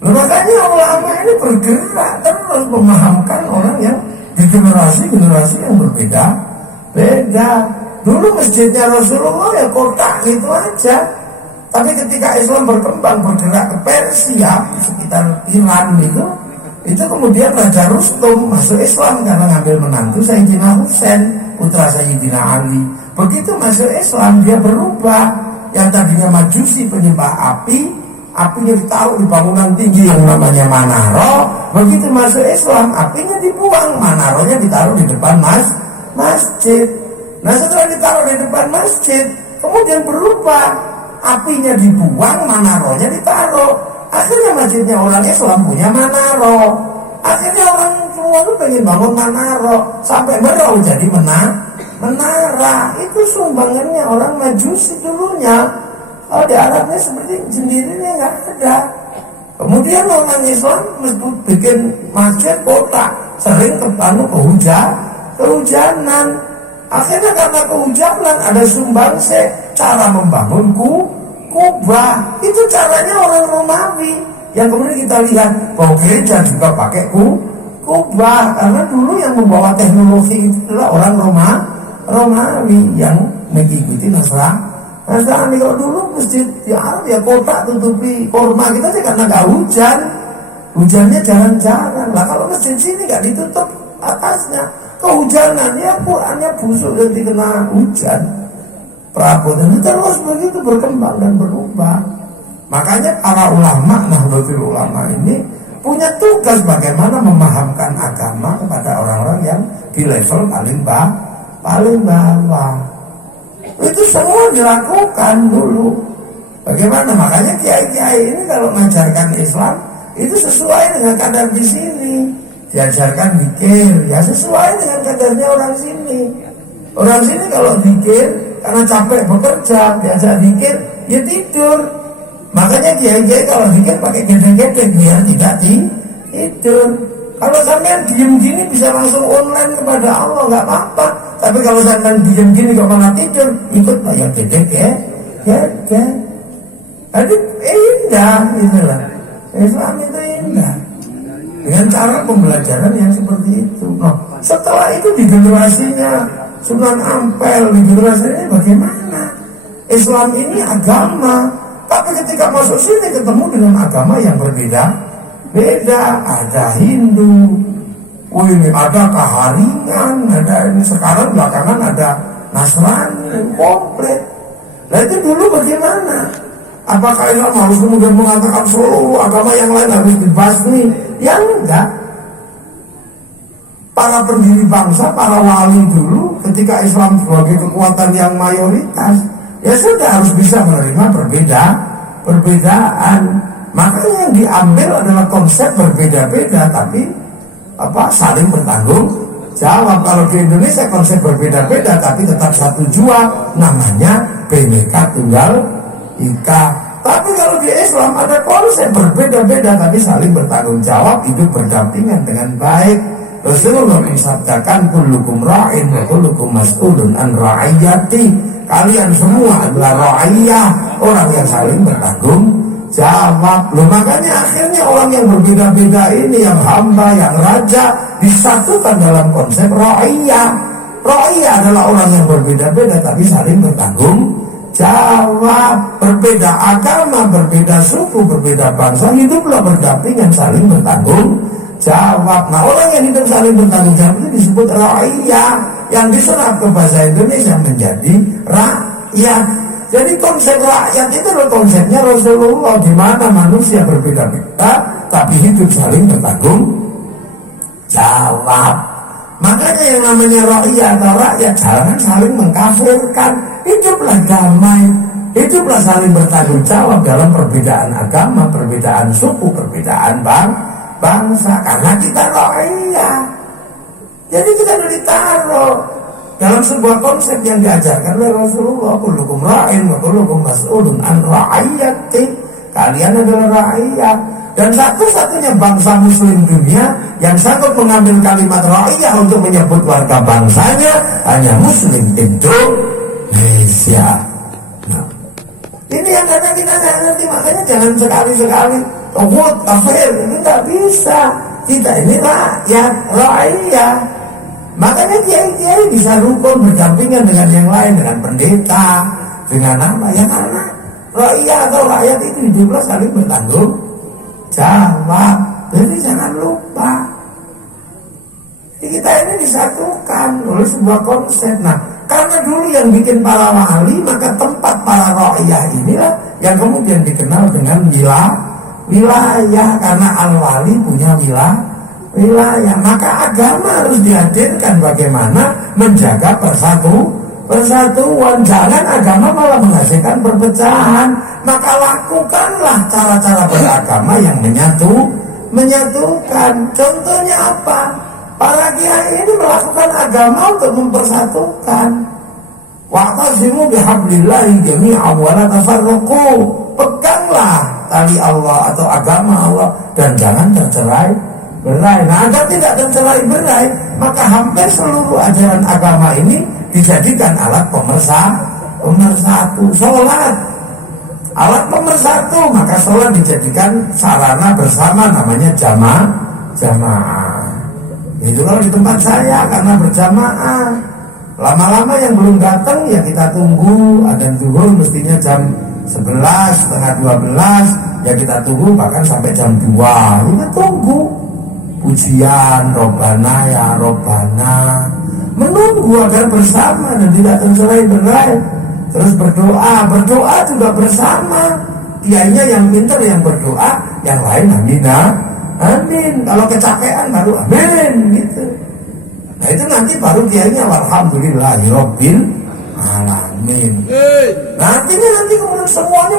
Makanya ulama ini bergerak terus memahamkan orang yang di generasi-generasi yang berbeda-beda. Dulu masjidnya Rasulullah ya kotak gitu aja. Tapi ketika Islam berkembang bergerak ke Persia sekitar Iran itu kemudian Raja Rustum masuk Islam karena ngambil menantu Sayyidina Husain, putra Sayyidina Ali. Begitu masuk Islam dia berubah. Yang tadinya majusi penyembah api, apinya ditaruh di bangunan tinggi yang namanya Manaro. Begitu masuk Islam, apinya dibuang, Manaronya ditaruh di depan masjid. Nah setelah ditaruh di depan masjid, kemudian berubah. Apinya dibuang, Manaronya ditaruh. Akhirnya masjidnya orang Islam punya Manaro. Akhirnya orang semua itu pengen bangun Manaro. Sampai Merau jadi menara. Itu sumbangannya orang Majusi dulunya. Kalau di Arabnya seperti sendirinya nggak ada. Kemudian orang Islam mesti bikin masjid kota. Sering kehujanan. Akhirnya karena kehujanan ada sumbangsi cara membangun kubah. Itu caranya orang Romawi. Yang kemudian kita lihat bahwa gereja juga pakai kubah. Karena dulu yang membawa teknologi itu adalah orang Romawi yang mengikuti Nasrani. Kalau dulu masjid di Arab ya kotak tutupi korma kita sih karena nggak hujan. Hujannya jarang-jarang. Lah kalau masjid sini nggak ditutup atasnya. Kehujanan ya Qurannya busuk dan kena hujan. Perabotan itu terus begitu berkembang dan berubah. Makanya para ulama, Nahdlatul Ulama ini punya tugas bagaimana memahamkan agama kepada orang-orang yang di level paling bawah. Itu semua dilakukan dulu. Bagaimana? Makanya kiai-kiai ini kalau mengajarkan Islam itu sesuai dengan kadar di sini. Diajarkan zikir, ya sesuai dengan kadarnya orang sini. Orang sini kalau zikir karena capek bekerja, biasa zikir, ya tidur. Makanya kiai-kiai kalau zikir pakai gede-gede biar tidak tidur. Kalau sampean diem gini bisa langsung online kepada Allah, nggak apa-apa. Tapi kalau sampean diem gini kok malah tidur, ikut bayar gede-gede. Jadi indah itulah. Islam itu indah. Dengan cara pembelajaran yang seperti itu. Nah, setelah itu di generasinya Sunan Ampel, di generasinya bagaimana? Islam ini agama, tapi ketika masuk sini ketemu dengan agama yang berbeda. Ada Hindu, ini ada Kaharingan, ada ini sekarang belakangan ada Nasrani, komplit. Nah itu dulu bagaimana? Apakah Islam harus kemudian mengatakan seluruh agama yang lain harus dibasmi? Ya enggak. Para pendiri bangsa, para wali dulu ketika Islam sebagai kekuatan yang mayoritas, ya sudah harus bisa menerima perbedaan. Makanya yang diambil adalah konsep berbeda-beda tapi saling bertanggung jawab. Kalau di Indonesia konsep berbeda-beda tapi tetap satu jua, namanya Bhinneka Tunggal Ika. Tapi kalau di Islam ada konsep berbeda-beda tapi saling bertanggung jawab, hidup berdampingan dengan baik. Rasulullah mensabdakan kullukum ra'in wa kullukum mas'ulun an ra'iyati. Kalian semua adalah ra'iyah, orang yang saling bertanggung jawab. Loh, makanya akhirnya orang yang berbeda-beda ini, yang hamba, yang raja, disatukan dalam konsep ra'iyah. Ra'iyah adalah orang yang berbeda-beda tapi saling bertanggung jawab. Berbeda agama, berbeda suku, berbeda bangsa, hiduplah berdampingan saling bertanggung jawab. Nah, orang yang hidup saling bertanggung jawab itu disebut ra'iyah, yang diserap ke bahasa Indonesia menjadi rakyat. Jadi konsep rakyat itu adalah konsepnya Rasulullah, di mana manusia berbeda-beda tapi hidup saling bertanggung jawab. Makanya yang namanya rakyat atau rakyat jangan saling mengkafirkan. Hiduplah damai, hiduplah saling bertanggung jawab dalam perbedaan agama, perbedaan suku, perbedaan bangsa. Karena kita rakyat, jadi kita sudah ditaruh dalam sebuah konsep yang diajarkan oleh Rasulullah. Kullukum ra'in wa kullukum mas'ulun an ra'iyati. Kalian adalah rakyat. Dan satu-satunya bangsa muslim dunia yang sanggup mengambil kalimat ra'iyah untuk menyebut warga bangsanya hanya muslim Indonesia. Nah, ini yang kadang kita nggak ngerti. Makanya jangan sekali-sekali kafir, itu nggak bisa. Kita ini rakyat, rakyat. Makanya kiai-kiai bisa rukun berdampingan dengan yang lain, dengan pendeta, dengan apa? Ya karena rakyat atau rakyat itu hiduplah saling bertanggung jawab. Jadi jangan lupa, kita ini disatukan oleh sebuah konsep. Nah, karena dulu yang bikin para wali, maka tempat para rakyat inilah yang kemudian dikenal dengan wilayah. Karena al-wali punya wilayah, maka agama harus dihadirkan bagaimana menjaga persatuan. Jangan agama malah menghasilkan perpecahan. Maka lakukanlah cara-cara beragama yang menyatukan. Contohnya apa? Para kiai ini melakukan agama untuk mempersatukan. Wa'tasimu bihablillahi jami'an wa la tafarraqu. Peganglah tali Allah atau agama Allah dan jangan tercerai-berai. Nah, agar tidak tercerai-berai, maka hampir seluruh ajaran agama ini dijadikan alat pemersatu. Sholat alat pemersatu, maka sholat dijadikan sarana bersama, namanya jamaah. Itu kalau di tempat saya karena berjamaah. Lama-lama yang belum datang ya kita tunggu. Adzan zuhur mestinya jam 11, setengah 12, ya kita tunggu bahkan sampai jam 2. Kita tunggu pujian Robbana ya Robbana, menunggu agar bersama dan tidak tercerai-berai. Terus berdoa juga bersama. Kiainya yang pintar yang berdoa, yang lain amin. Kalau kecapean baru amin gitu. Nah itu nanti baru kiainya walhamdulillahirabbil alamin. Nanti kemudian semuanya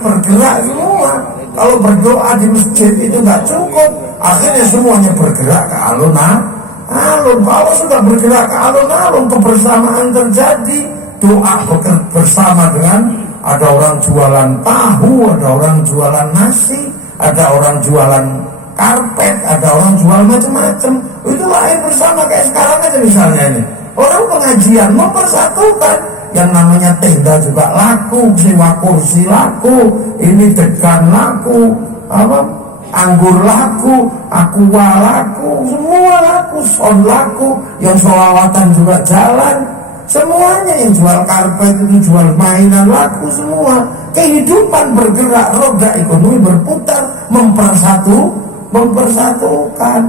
bergerak semua. Kalau berdoa di masjid itu nggak cukup, akhirnya semuanya bergerak ke alun-alun. Kalau sudah bergerak ke alun-alun, kebersamaan terjadi. Doa bersama dengan ada orang jualan tahu, ada orang jualan nasi, ada orang jualan karpet, ada orang jual macam-macam. Itu lahir bersama kayak sekarang aja misalnya ini. Orang pengajian mempersatukan. Yang namanya tenda juga laku, sewa kursi laku, ini degan laku, anggur laku, aqua laku, semua laku, son laku, yang sholawatan juga jalan. Semuanya yang jual karpet itu, jual mainan laku semua. Kehidupan bergerak, roda ekonomi berputar, mempersatukan.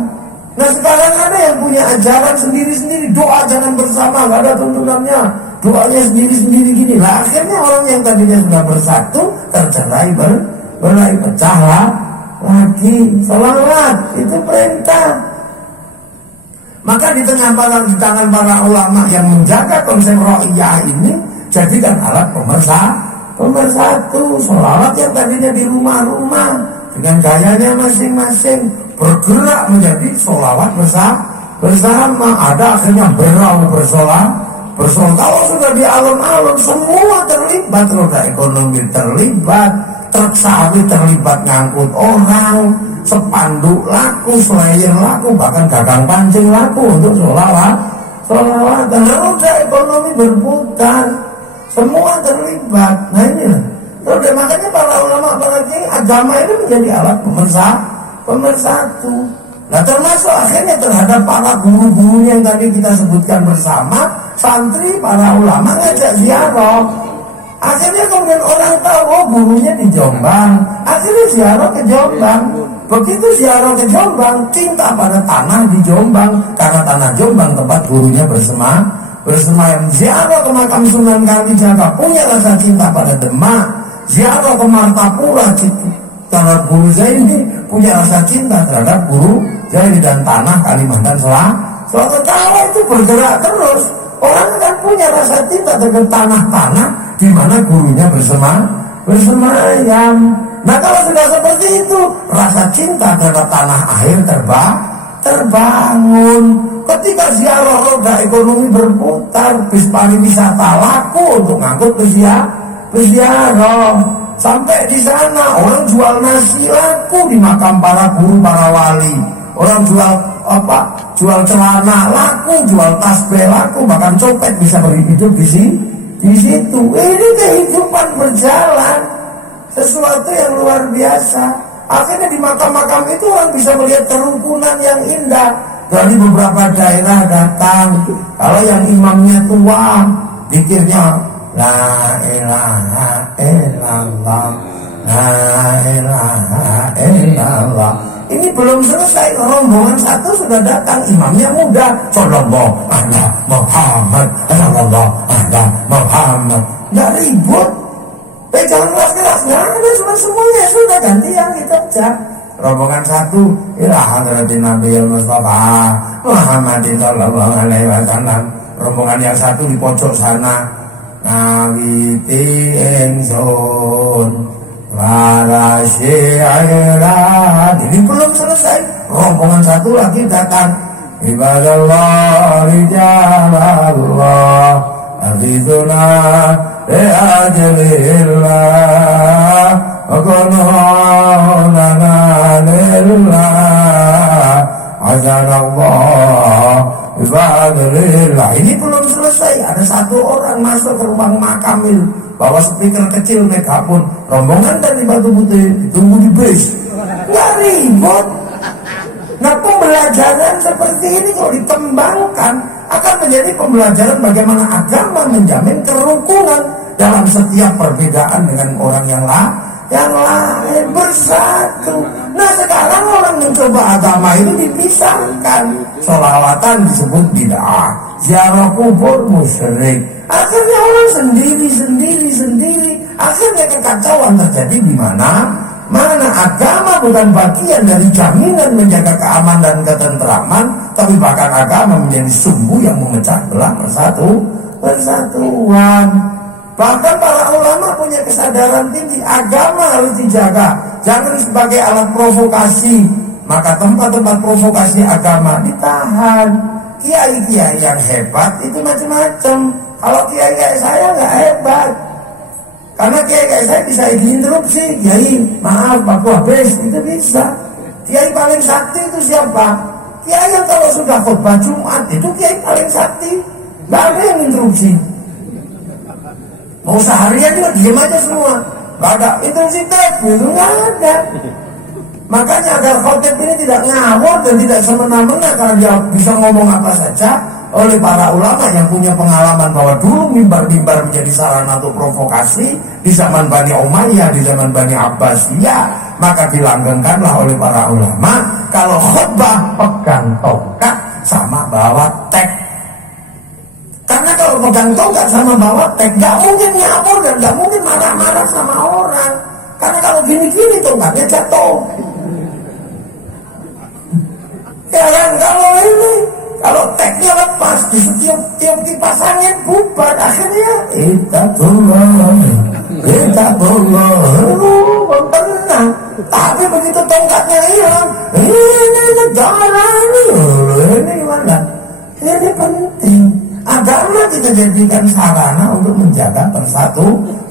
Nah sekarang ada yang punya ajaran sendiri-sendiri, doa jangan bersama, gak ada tuntunannya, doanya sendiri-sendiri gini. Nah akhirnya orang yang tadinya sudah bersatu tercerai-berai, pecahlah lagi. Salat itu perintah. Maka di tangan para ulama yang menjaga konsep ra'iyah ini, jadikan alat pemersatu. Sholawat yang tadinya di rumah-rumah dengan gayanya masing-masing bergerak menjadi sholawat bersama. Ada akhirnya bersolat. Kalau sudah di alun-alun semua terlibat, roda ekonomi terlibat, truk sawit terlibat ngangkut orang, sepanduk laku, slayer laku, bahkan gagang pancing laku untuk sholawat. Dan roda ekonomi berputar, semua terlibat. Nah inilah. Makanya para ulama, para kiai agama ini menjadi alat pemersatu. Nah termasuk akhirnya terhadap para guru-guru yang tadi kita sebutkan bersama, santri, para ulama ngajak ziarah. Akhirnya kemudian orang tahu, oh gurunya di Jombang, akhirnya ziarah ke Jombang. Begitu ziarah ke Jombang, cinta pada tanah di Jombang, karena tanah Jombang tempat gurunya bersemayam. Ziarah ke makam Sunan Kalijaga, punya rasa cinta pada Demak. Ziarah ke Martapura, karena guru Zaini punya rasa cinta terhadap guru Zaini, dan tanah Kalimantan Selatan. Kalau itu bergerak terus, orang akan punya rasa cinta terhadap tanah-tanah di mana gurunya bersemayam. Nah kalau sudah seperti itu, rasa cinta terhadap tanah air terbangun. Ketika ziarah roda ekonomi berputar, bis pariwisata laku untuk ngangkut ke ziarah. Sampai di sana orang jual nasi laku di makam para guru, para wali. Orang jual celana laku, jual tasbih laku, bahkan copet bisa hidup di situ. Ini kehidupan berjalan, sesuatu yang luar biasa. Akhirnya di makam-makam itu orang bisa melihat kerukunan yang indah. Dari beberapa daerah datang, kalau yang imamnya tua, zikirnya la ilaha illallah, la ilaha illallah. Ini belum selesai, rombongan satu sudah datang, imamnya muda, sallallahu ala Muhammad, sallallahu ala Muhammad. Nggak ribut, jangan keras-keras, nggak ada, cuma semuanya sudah gantian gitu aja. Rombongan satu, ila hadratin Nabi Mustafa Muhammadin sallallahu alaihi wasallam. Rombongan yang satu di pojok sana, ngawiti ingsun para syairan. Ini belum selesai, rombongan satu lagi datang, ibadallah rijalallah azizuna bi'ajlillah wakununana lillah azanallah ibadalillah. Ini belum selesai, ada satu orang masuk ke ruang makam itu, bawa speaker kecil, megafon. Rombongan dari Batu Putih ditunggu di bis, nggak ribut. Nah pembelajaran seperti ini kalau dikembangkan akan menjadi pembelajaran bagaimana agama menjamin kerukunan dalam setiap perbedaan dengan orang yang lain bersatu. Nah sekarang orang mencoba agama ini dipisahkan. Sholawatan disebut bid'ah, ziarah kubur musyrik. Akhirnya orang sendiri. Akhirnya kekacauan terjadi di mana agama bukan bagian dari jaminan menjaga keamanan dan ketentraman, tapi bahkan agama menjadi sumbu yang memecah belah persatuan. Bahkan para ulama punya kesadaran tinggi, agama harus dijaga, jangan sebagai alat provokasi. Maka tempat-tempat provokasi agama ditahan. Kiai-kiai yang hebat itu macam-macam. Kalau kiai kayak saya nggak hebat, karena kiai kayak saya bisa diinterupsi. Kiai, maaf aku habis, itu bisa. Kiai paling sakti itu siapa? Kiai yang kalau sudah khutbah Jumat itu kiai paling sakti, nggak ada yang interupsi. Mau seharian juga diam aja semua, nggak ada interupsi itu nggak ada. Makanya agar khotib ini tidak ngawur dan tidak semena-mena, karena dia bisa ngomong apa saja. Oleh para ulama yang punya pengalaman bahwa dulu mimbar-mimbar menjadi sarana untuk provokasi di zaman Bani Umayyah, di zaman Bani Abbasiyah, maka dilanggengkanlah oleh para ulama kalau khutbah pegang tongkat sama bawa tek. Karena kalau pegang tongkat sama bawa tek gak mungkin nyabur dan gak mungkin marah-marah sama orang. Karena kalau gini-gini tongkatnya jatuh. Ya kan, kalau teknya lepas di setiap kipas angin bubar, akhirnya kita tolong tenang. Tapi begitu tongkatnya hilang, ini negara ini gimana? Ini penting. Agama kita jadikan sarana untuk menjaga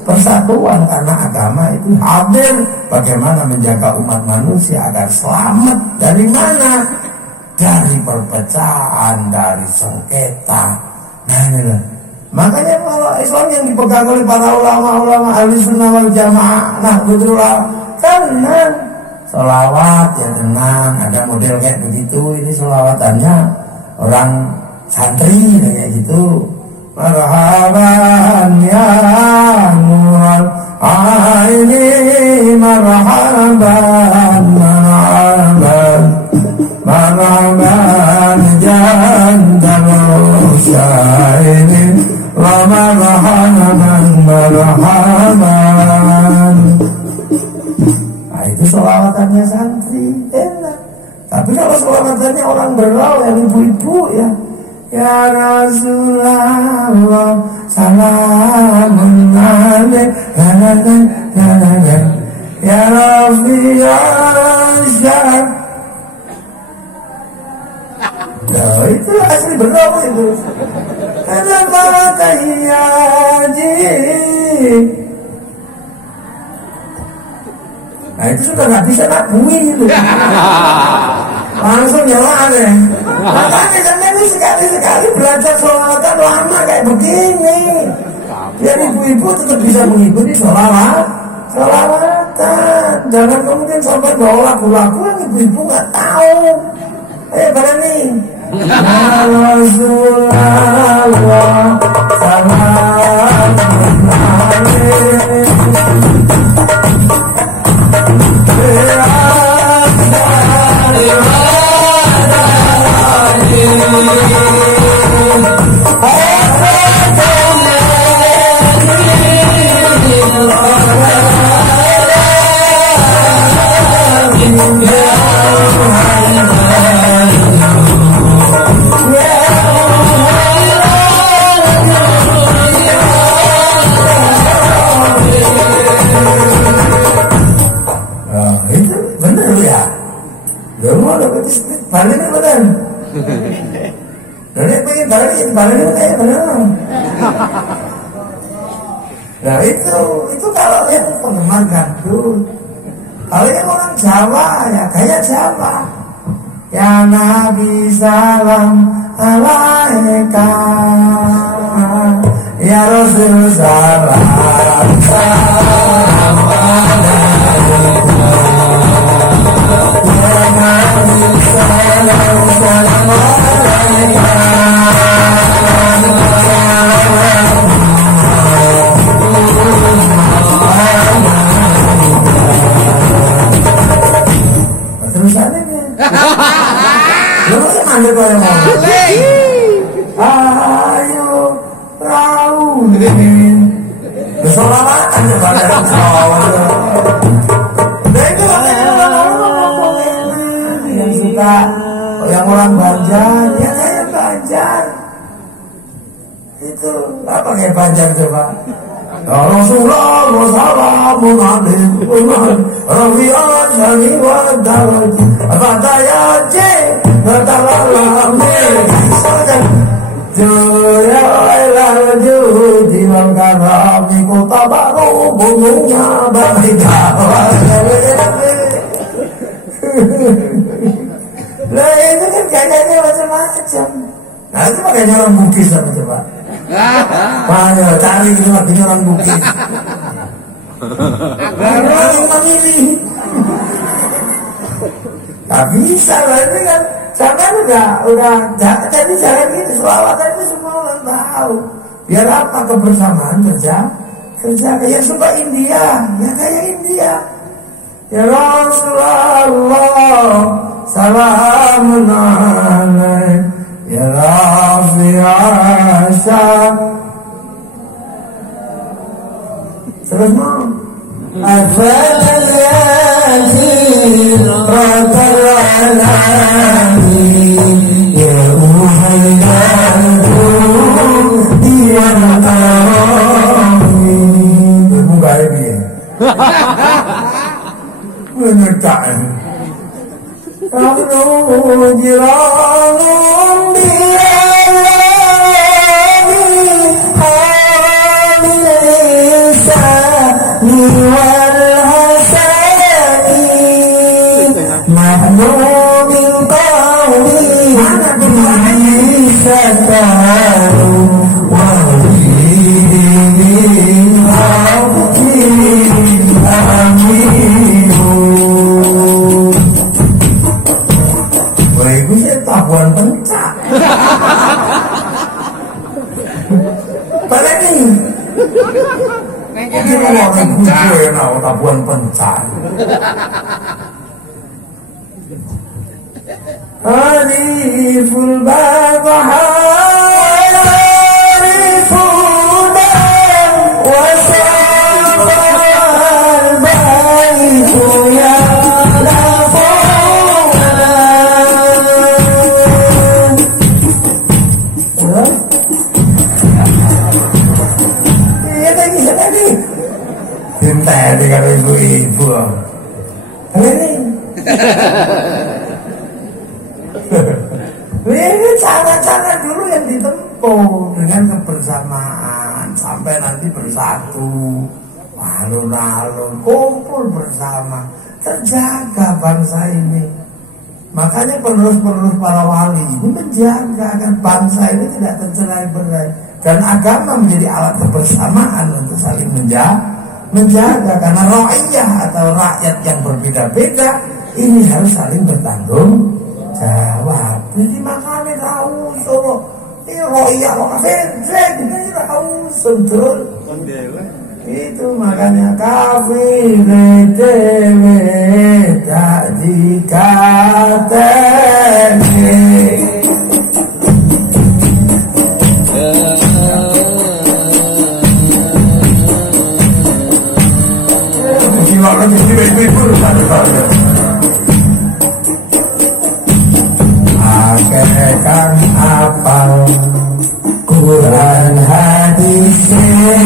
persatuan, karena agama itu hadir bagaimana menjaga umat manusia agar selamat dari mana? Dari perpecahan, dari sengketa. Nah inilah. Makanya kalau Islam yang dipegang oleh para ulama-ulama ahli sunnah wal jamaah, nah betul tenang. Sholawat ya tenang, ada model kayak begitu. Ini sholawatannya orang santri kayak gitu. Marhaban ya Nural Aini, marhaban, marhaban, marhaban jandal syainin, wa marhaban, marhaban. Nah itu sholawatannya santri, enak. Tapi kalau sholawatannya orang berlau yang ibu-ibu ya, ya Rasulullah salamun alaik, ya Rabbi Asyar. Nah itu asli berlau itu. Kenapa tahiyyaji? Nah itu sudah gak bisa nabui itu. Langsung nyala deh. Makanya kan ini sekali-sekali belajar sholawatan lama kayak begini. Biar ibu-ibu tetap bisa mengikuti sholawatan. Jangan kemudian sampai bawa lagu-lagu yang ibu-ibu gak tahu. Ayo pada nih. Ya Rasulullah salamun alaik. Balik benar. Dari pengen balik kayak benar. Nah itu kalau yang penggemar gandul. Kalau yang orang Jawa ya gaya Jawa. Ya Nabi salam alaika, ya Rasul salam salam alaika, ya Nabi salam salam alaika. Terusannya lu masih mandek kok yang ngomong. Ayo Raudin bersolawatan kepada Allah. Dan itu yang suka yang orang Banjar, ya kayak Banjar. Itu apa kayak Banjar coba? Rasulullah salamun alaihi Rabi'an syari wa daraji Abadayaji Batalalamin Jaya ilal judi wal karami Kota baru bulunya Baika Lah itu kan gayanya macam-macam. Nah itu makanya orang Bugis apa coba? Ayo cari itu lagunya orang Bugis. Langsung memilih. Gak bisa lah ini kan. Jangan udah jadi jangan gitu. Selawatan itu semua orang tahu. Biar apa kebersamaan kerja kayak suka India, ya kayak India. Ya Rasulullah salamun alaik ya Rabbi Asyar. Terus mau Al-Fatihah Rabbal Alamin ya Muhammadu ya Muhammad. Buka ini menyertain Kamu jiranun bi'alami Al-Insani wal-Hasani Nahnu min qawmi Bisataru Wahidin Amin orang gue nak tabuan pencak. Ariful babahar arifuna wasabal baitu ya tadi kalau ibu-ibu ini cara-cara dulu yang ditempuh dengan kebersamaan sampai nanti bersatu, alun-alun kumpul bersama, terjaga bangsa ini. Makanya penerus-penerus para wali ini menjaga agar bangsa ini tidak tercerai-berai dan agama menjadi alat kebersamaan untuk saling menjaga karena rakyat atau rakyat yang berbeda-beda ini harus saling bertanggung jawab. Jadi makanya tahu solo ini rakyat lo kasih ini tahu sentul itu makanya kafir dewe tak dikateni. Akan apal Quran hadisnya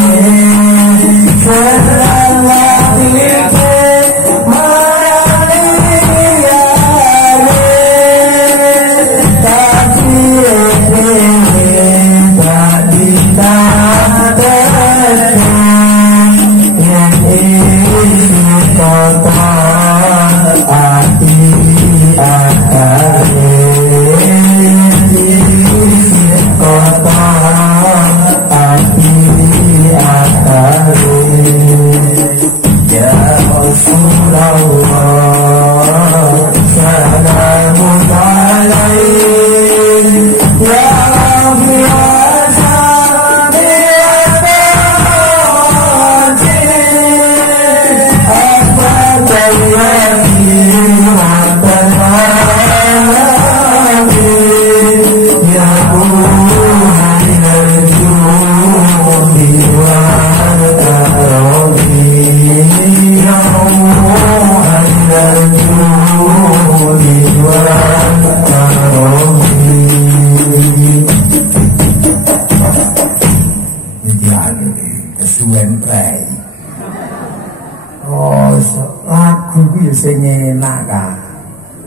sing enak kan.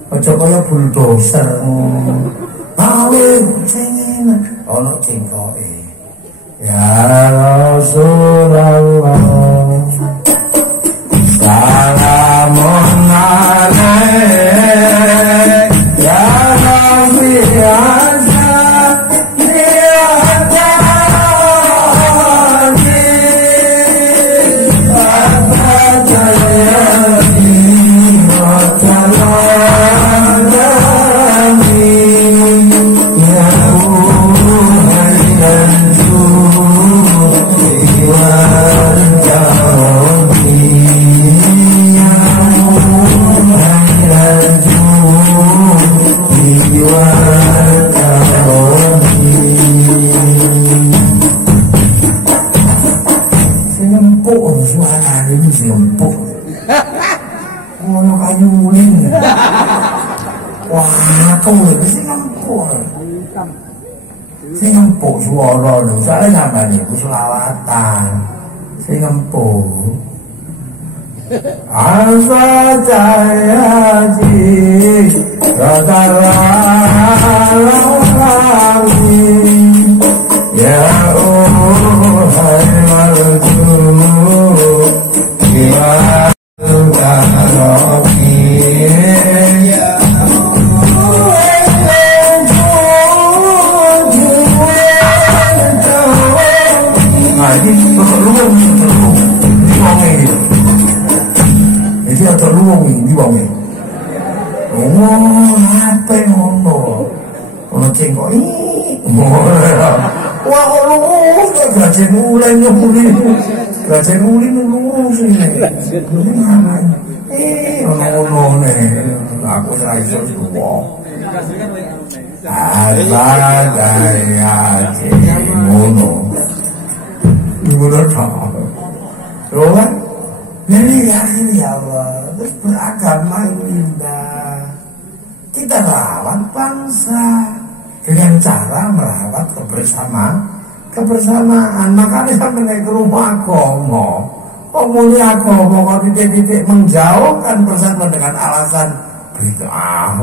Aja kaya bulldozer. Awit sing enak ana cengkoke. Ya Rasulullah. Salamun alaik ya Rabbi sing empuk suara lho, soalnya sampeyan iku selawatan. Sing empuk. Asa jaya ji radalami ya hai marju ya wah, lu gaji mulai nyembunyi. Gajah uli lurus ini. Ono-ono nih. Aku ora iso tuwa. Ala daya ngono. Ngono tok. Rohan, ini yakin ya Allah, terus beragama indah. Kita rawat bangsa dengan cara merawat kebersamaan. Makanya sampai naik ke rumah agama. Pemulia agama kalau titik-titik menjauhkan persatuan dengan alasan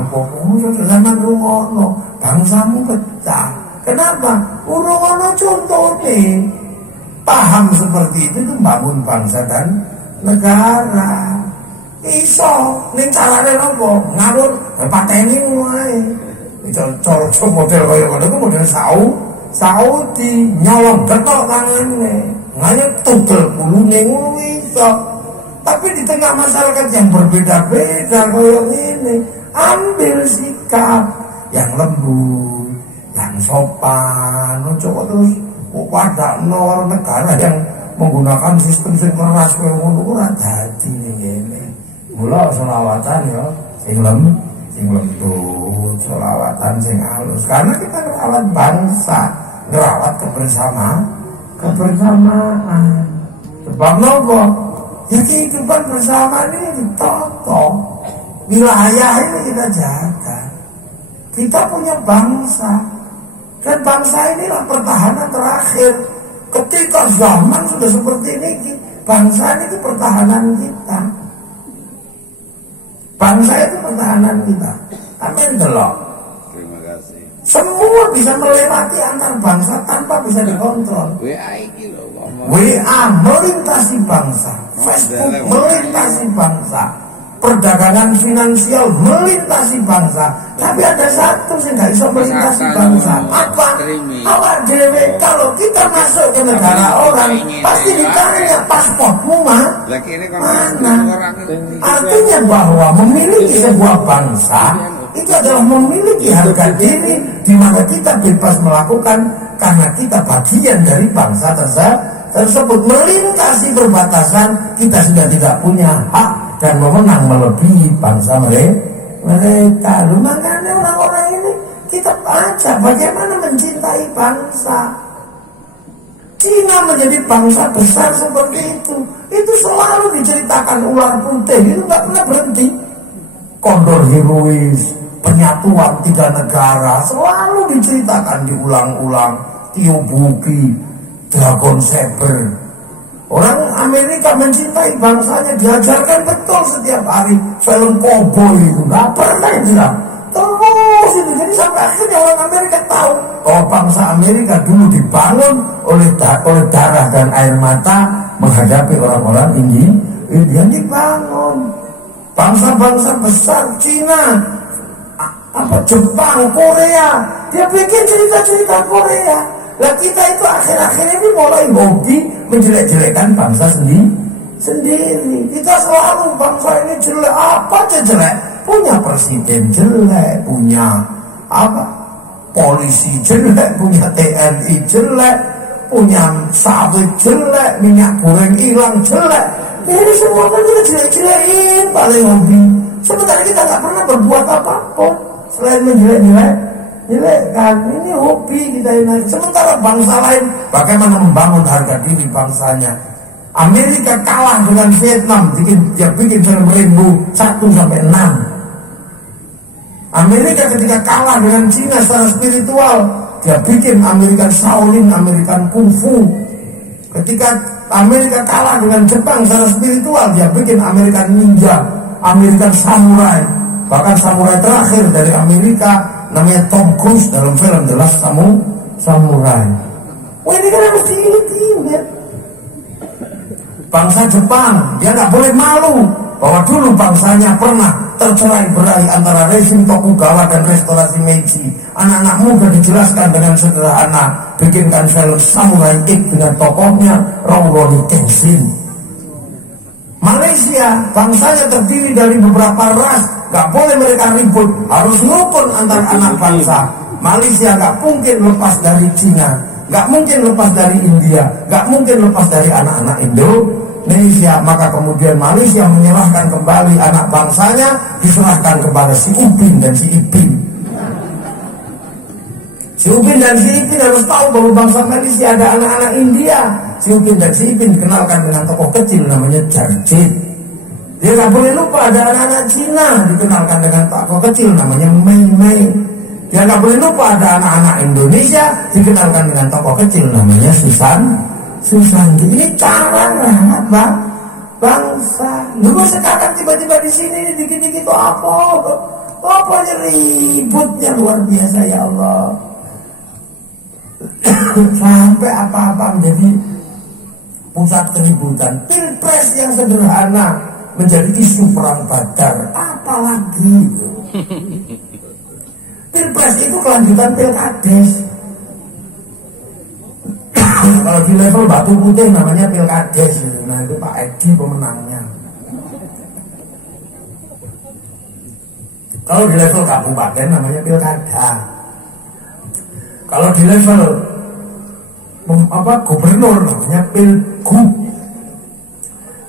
pokoknya zaman rungono bangsamu pecah. Kenapa? Rungono contoh nih. Paham seperti itu membangun bangsa dan negara. Iso ning carane nopo? Ngawur pateni wae. Cara model kaya ngono ku model Saudi nyolong getok tangane. Ngene tugel kulune ngono iso. Tapi di tengah masyarakat yang berbeda-beda kaya ngene, ambil sikap yang lembut, yang sopan, ojo terus pada nor negara yang menggunakan sistem sing keras kaya ngono ora dadi ngene. Mula selawatan ya sing lembut, selawatan sing halus. Karena kita merawat bangsa, merawat kebersamaan. Sebab nopo? Ya kehidupan bersama ini ditoto. Wilayah ini kita jaga. Kita punya bangsa. Dan bangsa inilah pertahanan terakhir. Ketika zaman sudah seperti ini, bangsa ini pertahanan kita. Bangsa itu pertahanan kita. Amin delok. Terima kasih. Semua bisa melewati antar bangsa tanpa bisa dikontrol. WA melintasi bangsa, Facebook melintasi bangsa, perdagangan finansial melintasi bangsa. Tapi ada satu yang nggak bisa melintasi bangsa. Apa? Awak dewe. Kalau kita masuk ke negara orang, pasti ditanya pasportmu mana? Artinya bahwa memiliki sebuah bangsa itu adalah memiliki harga diri, di mana kita bebas melakukan karena kita bagian dari bangsa tersebut. Melintasi perbatasan, kita sudah tidak punya hak dan memenang melebihi bangsa mereka. Makanya orang-orang ini kita baca bagaimana mencintai bangsa. Cina menjadi bangsa besar seperti itu selalu diceritakan ular putih, itu nggak pernah berhenti. Kondor herois, penyatuan 3 negara selalu diceritakan, diulang-ulang. Tiobuki, Dragon Saber. Orang Amerika mencintai bangsanya, diajarkan betul setiap hari. Film cowboy itu nggak pernah hilang. Terus itu, jadi sampai akhirnya orang Amerika tahu bahwa bangsa Amerika dulu dibangun oleh darah dan air mata menghadapi orang-orang yang dibangun. Bangsa-bangsa besar Cina, Jepang, Korea, dia bikin cerita-cerita Korea. Lah kita itu akhir-akhir ini mulai hobi menjelek-jelekan bangsa sendiri. Kita selalu bangsa ini jelek, apa aja jelek. Punya presiden jelek, punya polisi jelek, punya TNI jelek, punya sawit jelek, minyak goreng hilang jelek. Ini semua kan kita jelek-jelekin paling hobi. Sementara kita nggak pernah berbuat apa-apa selain menjelek-jelek kan. Ini hobi kita ini. Sementara bangsa lain bagaimana membangun harga diri bangsanya. Amerika kalah dengan Vietnam, dia bikin film Rainbow 1-6. Amerika ketika kalah dengan Cina secara spiritual, dia bikin American Shaolin, American Kung Fu. Ketika Amerika kalah dengan Jepang secara spiritual, dia bikin American Ninja, American Samurai. Bahkan samurai terakhir dari Amerika namanya Tom Cruise dalam film The Last Samurai. Wah, ini kan harus diingat. Bangsa Jepang, dia nggak boleh malu bahwa dulu bangsanya pernah tercerai-berai antara rezim Tokugawa dan restorasi Meiji. Anak-anak muda dijelaskan dengan sederhana, bikinkan film Samurai X dengan tokohnya Rurouni Kenshin. Malaysia, bangsanya terdiri dari beberapa ras, gak boleh mereka ribut, harus rukun antar anak bangsa. Malaysia gak mungkin lepas dari Cina. nggak mungkin lepas dari India, nggak mungkin lepas dari anak-anak Indonesia. Maka kemudian Malaysia menyerahkan kembali anak bangsanya, diserahkan kepada si Upin dan si Ipin. Si Upin dan si Ipin harus tahu bahwa bangsa Malaysia ada anak-anak India. Si Upin dan si Ipin dikenalkan dengan tokoh kecil namanya Jarjit. Dia nggak boleh lupa ada anak-anak Cina, dikenalkan dengan tokoh kecil namanya Mei Mei. Dia nggak boleh lupa ada anak-anak Indonesia, dikenalkan dengan tokoh kecil namanya Susanti. Ini cara rahmat bangsa. Dulu sekarang tiba-tiba di sini dikit-dikit apa aja ributnya luar biasa ya Allah. Sampai apa-apa menjadi pusat keributan. Pilpres yang sederhana menjadi isu perang badar. Apalagi itu. Pilpres itu kelanjutan pilkades. Kalau di level Batu Putih namanya pilkades. Nah itu Pak Edi pemenangnya. Kalau di level kabupaten namanya pilkada. Kalau di level gubernur namanya pilgub.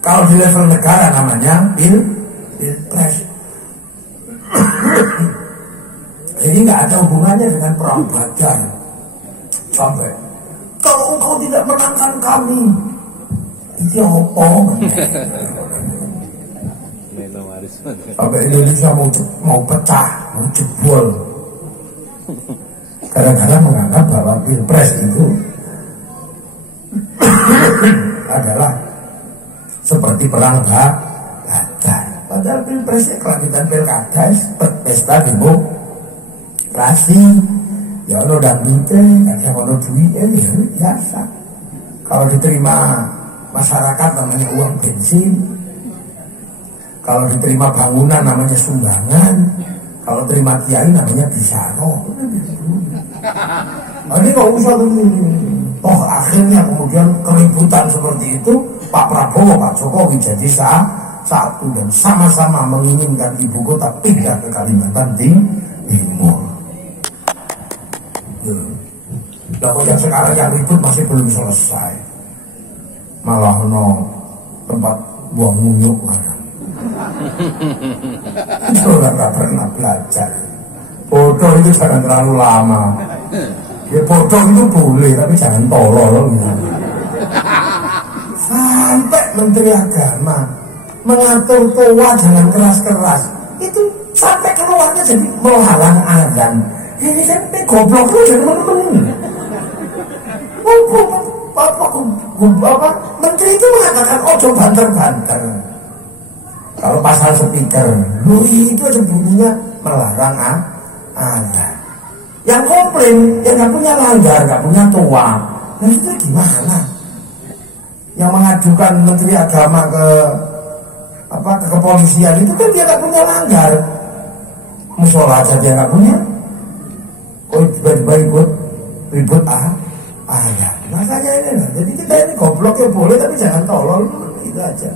Kalau di level negara namanya pilpres. Ini nggak ada hubungannya dengan perang badar. Sampai kalau engkau tidak menangkan kami, itu apa? Sampai Indonesia mau pecah, mau jebol. Gara-gara menganggap bahwa pilpres itu adalah seperti perang badar. Padahal pilpresnya kelanjutan pilkades, pesta demokrasi. Ya ono dangdute, kadang ono duite, ya biasa. Kalau diterima masyarakat namanya uang bensin. Kalau diterima bangunan namanya sumbangan. Kalau terima kiai namanya bisaro. Nah, ini nggak usah tuh. Toh akhirnya kemudian keributan seperti itu, Pak Prabowo, Pak Jokowi jadi satu dan sama-sama menginginkan ibu kota pindah ke Kalimantan Timur. Kalau yang sekarang yang ribut masih belum selesai, malah tempat buang munyuk mana. Itu nggak pernah belajar. Bodoh itu jangan terlalu lama. Ya bodoh itu boleh, tapi jangan tolol. Sampai Menteri Agama mengatur toa jangan keras-keras. Itu sampai keluarnya jadi menghalang azan. Ini sampai goblok lu jadi teman-teman. Menteri itu mengatakan ojo banter-banter. Kalau pasal speaker, lu itu aja bunyinya melarang azan. Yang komplain, yang nggak punya langgar, nggak punya tua. Nah itu gimana? Yang mengajukan Menteri Agama ke kepolisian itu kan dia nggak punya langgar. Musola aja dia nggak punya. Oh tiba-tiba ikut ribut ya. Makanya ini lah. Jadi kita ini goblok ya boleh, tapi jangan tolol itu aja.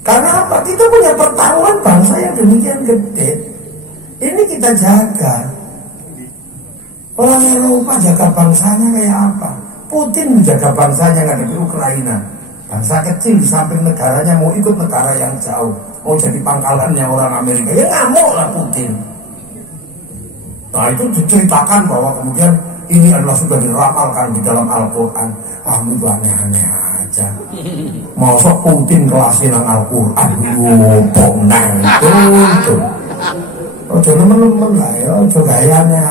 Karena apa? Kita punya pertaruhan bangsa yang demikian gede. Ini kita jaga. Orang Eropa jaga bangsanya kayak apa? Putin menjaga bangsanya nggak di Ukraina. Bangsa kecil di samping negaranya mau ikut negara yang jauh, mau jadi pangkalannya orang Amerika. Ya ngamuk lah Putin. Nah itu diceritakan bahwa kemudian ini adalah sudah diramalkan di dalam Al-Quran. Itu aneh-aneh aja. Masa Putin kelasin Al-Quran. Bonang itu. Ojo nemen-nemen lah ya, ojo gayanya.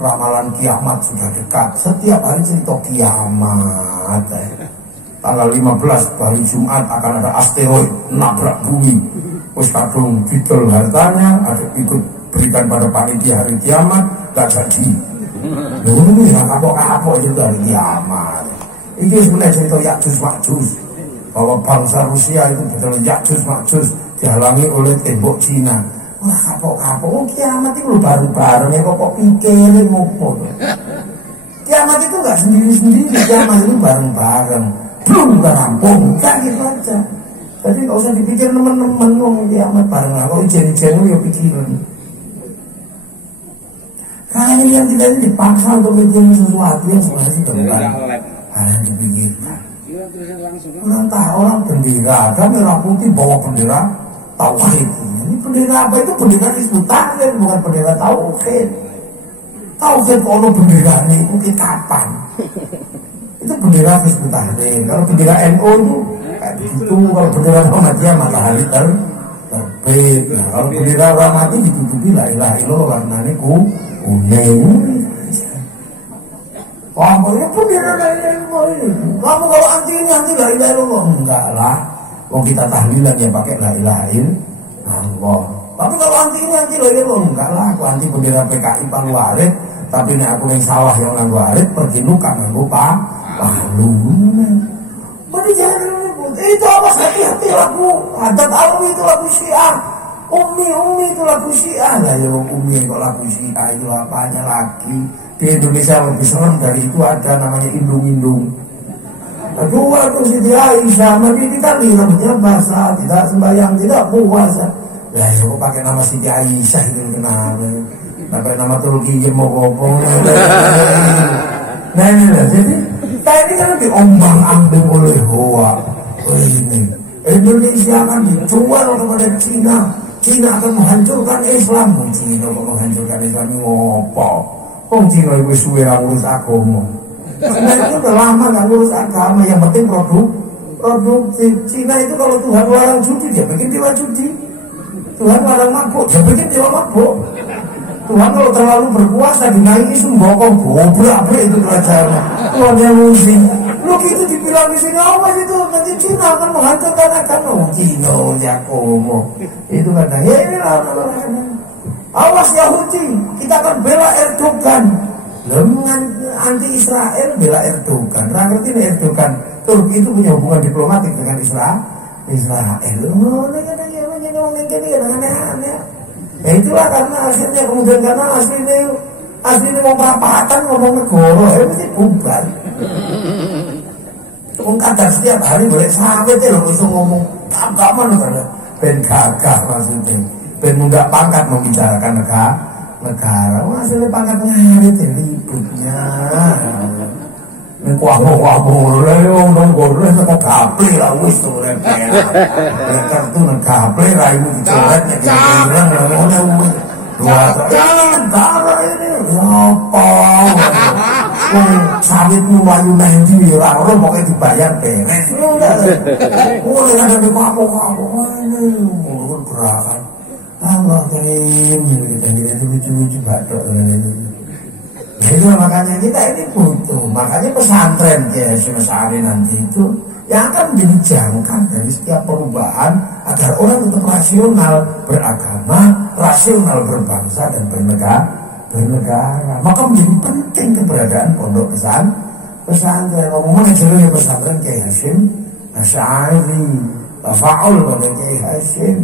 Ramalan kiamat sudah dekat. Setiap hari cerita kiamat. Tanggal 15 hari Jumat akan ada asteroid nabrak bumi. Wis kadung didol hartanya, ada ikut berikan pada panitia hari kiamat, gak jadi. Dulu ya kapok-kapok itu hari kiamat. Ini sebenarnya cerita Ya'juj Ma'juj, bahwa bangsa Rusia itu betul Ya'juj Ma'juj dihalangi oleh tembok Cina. Wah kapok-kapok, kiamat itu baru-baru ya kok pikirin ngopo. Kiamat itu gak sendiri-sendiri, kiamat itu bareng-bareng. Belum rampung, gak gitu aja. Jadi gak usah dipikir teman-teman kiamat bareng. Kalau ijen-ijen ya pikirin. Kalian kita ini dipaksa untuk bikin sesuatu yang sebenarnya bukan hal yang dipikirkan. Orang tahu orang bendera ada merah putih bawa bendera tauhid. Ini bendera apa itu? Bendera Hizbut Tahrir, bukan bendera tauhid. Tauhid kalau bendera ini itu kapan? Itu bendera Hizbut Tahrir. Kalau bendera NU itu kayak begitu. Kalau bendera Muhammadiyah matahari terbit. Nah, kalau bendera orang mati ditutupi la ilaha illallah warnanya kuning. Pokoknya bendera la ilaha illallah ini. Kamu kalau anti ini anti la ilaha illallah, enggak lah. Wong kita tahlilan ya pakai la ilaha illallah. Tapi kalau anti ini anti la ilaha illallah, enggak lah. Aku anti bendera PKI Palu Arit, tapi nek aku yang sawah yang nganggo arit pergi nuka nganggo palu. Mari jangan itu apa hati-hati lagu adat alwi itu lagu Syiah. Umi itu lagu Syiah lah ya. Umi kok lagu Syiah itu apanya lagi. Di Indonesia lebih serem dari itu ada namanya indung-indung. Kedua tuh Siti Aisyah, mari kita lihat basah, tidak sembahyang, tidak puasa. Lah ya kok pakai nama Siti Aisyah itu kenapa? Pakai nama Turki mau ngomong. Nah ini lah, jadi tadi kan diombang-ambing oleh Hoa. Ini Indonesia akan dijual kepada Cina. Cina akan menghancurkan Islam. Cina akan menghancurkan Islam ngopo? Cina itu suwe ngurus agama. Cina itu udah lama nggak ngurus agama. Yang penting produktif. Cina itu kalau Tuhan larang judi, dia bikin dia judi. Tuhan larang mabuk, dia bikin dia mabuk. Tuhan kalau terlalu berkuasa dinaiki sembokong gobrak-abrik itu kerajaannya. Tuhan yang musik. Lu gitu dibilang di sini apa itu? Nanti Cina akan menghancurkan agama. Cina Yakobo itu kata awas Yahudi, kita akan bela Erdogan. Dengan anti Israel bela Erdogan. Ngerti nih Erdogan? Turki itu punya hubungan diplomatik dengan Israel. Ya itulah karena akhirnya kemudian karena aslinya mau perapatan ngomong negara, mesti bubar. Kadang setiap hari boleh sampai tuh loh bisa ngomong agama negara, ben gagah maksudnya, ben nggak pangkat membicarakan negara, hasilnya pangkat ngarit ributnya. Kuamu dong goreng sama gaple lah wis tuh lempel. Lempel tuh gaple raimu dicoret nek bilang ngomongnya wis. Dua negara ini apa? Sawitmu wayu nanti ora ora pokoke dibayar beres. Oleh ada di kampung-kampung ini gerakan. Allah kirim jadi lucu-lucu batok ini. Itu makanya kita ini butuh, makanya pesantren kayak Syekh nanti itu yang akan menjadi jangkar dari setiap perubahan agar orang tetap rasional beragama, rasional berbangsa dan bernegara. Maka menjadi penting keberadaan pondok pesantren. Ngomongnya jelasnya pesantren kayak Hasyim Asy'ari, Tafaul pada kayak Hasyim.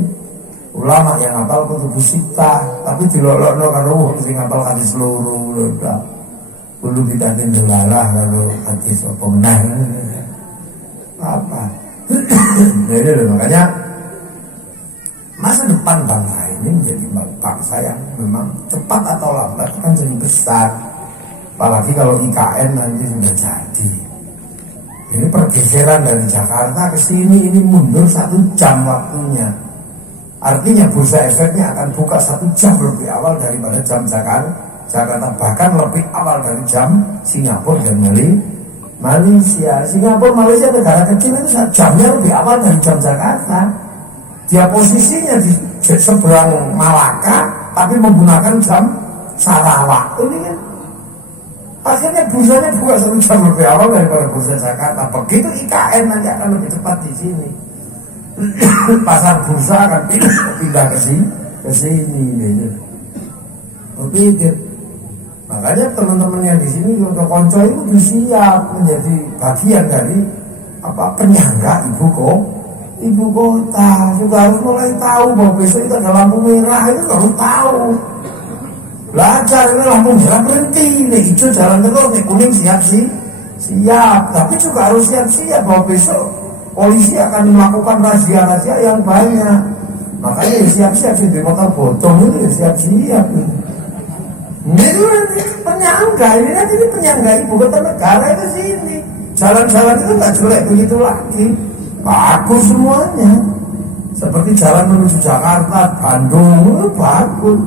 Ulama yang ngapal kutubus sita, tapi dilolokno karo wong sing ngapal hadis seluruh lho. Kudu ditatin delalah karo hadis apa meneh. Apa? Jadi makanya masa depan bangsa ini menjadi bangsa yang memang cepat atau lambat akan jadi besar. Apalagi kalau IKN nanti sudah jadi. Ini pergeseran dari Jakarta ke sini ini mundur 1 jam waktunya. Artinya bursa efeknya akan buka 1 jam lebih awal daripada jam Jakarta, bahkan lebih awal dari jam Singapura dan Malaysia. Singapura, Malaysia negara kecil itu jamnya lebih awal dari jam Jakarta. Dia posisinya di seberang Malaka, tapi menggunakan jam Sarawak. Ini kan akhirnya bursanya buka 1 jam lebih awal daripada bursa Jakarta. Begitu IKN nanti akan lebih cepat di sini. Pasar bursa akan pindah ke sini gitu. Berpikir. Makanya teman-teman yang di sini untuk konco itu disiap menjadi bagian dari penyangga ibu kota. Juga harus mulai tahu bahwa besok itu ada lampu merah, itu harus tahu. Belajar ini lampu merah berhenti, ini hijau jalan terus, ini kuning siap. Tapi juga harus siap-siap bahwa besok polisi akan melakukan razia-razia yang banyak. Makanya siap-siap sih di motor botong itu siap-siap. Ini nanti penyangga, ini penyangga ibu kota negara itu sini. Jalan-jalan itu nggak jelek begitu lagi, bagus semuanya. Seperti jalan menuju Jakarta, Bandung itu bagus.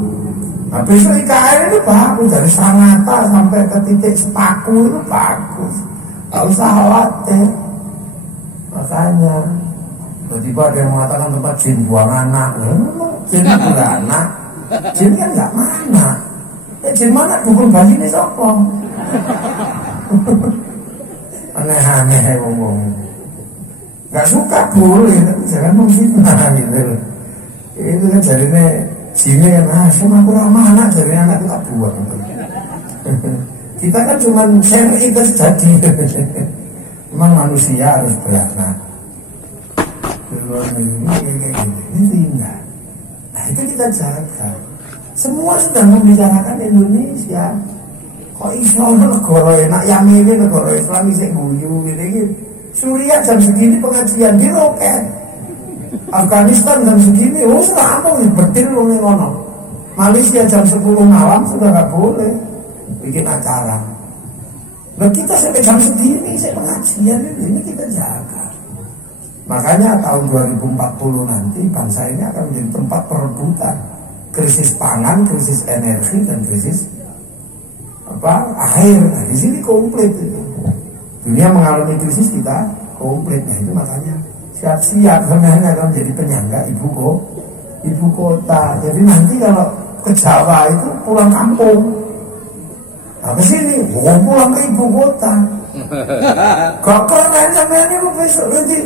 Nah besok IKN itu bagus, dari Sangatta sampai ke titik Sepaku itu bagus. Gak usah khawatir. Makanya tiba-tiba ada yang mengatakan tempat jin buang anak. Jin buang anak, jin kan nggak mana. Jin mana dukun bayi ini sopo. Aneh-aneh ngomong. Gak suka boleh, tapi jangan menghina gitu. Itu kan jadinya jinnya kan, sama kurang anak jadi anak kita buang. Kita kan cuma share itu jadi. Memang manusia harus beranak. Ini tidak. Nah itu kita jaga. Semua sudah membicarakan Indonesia. Kok Islam negara enak, yang ini negara Islam bisa guyu gitu. Suriah jam segini pengajian di roket. Afghanistan jam segini, selalu bertil ngono. Malaysia jam 10 malam sudah nggak boleh bikin acara. Nah kita sampai jam segini saya pengajian ini kita jaga. Makanya tahun 2040 nanti bangsa ini akan menjadi tempat perebutan. Krisis pangan, krisis energi, dan krisis air. Nah, di sini komplit itu. Dunia mengalami krisis, kita komplit. Nah itu makanya siap-siap sebenarnya akan menjadi penyangga ibu kota. Jadi nanti kalau ke Jawa itu pulang kampung. Nah ke sini, pulang ke ibu kota. Gak keren sampean itu besok nanti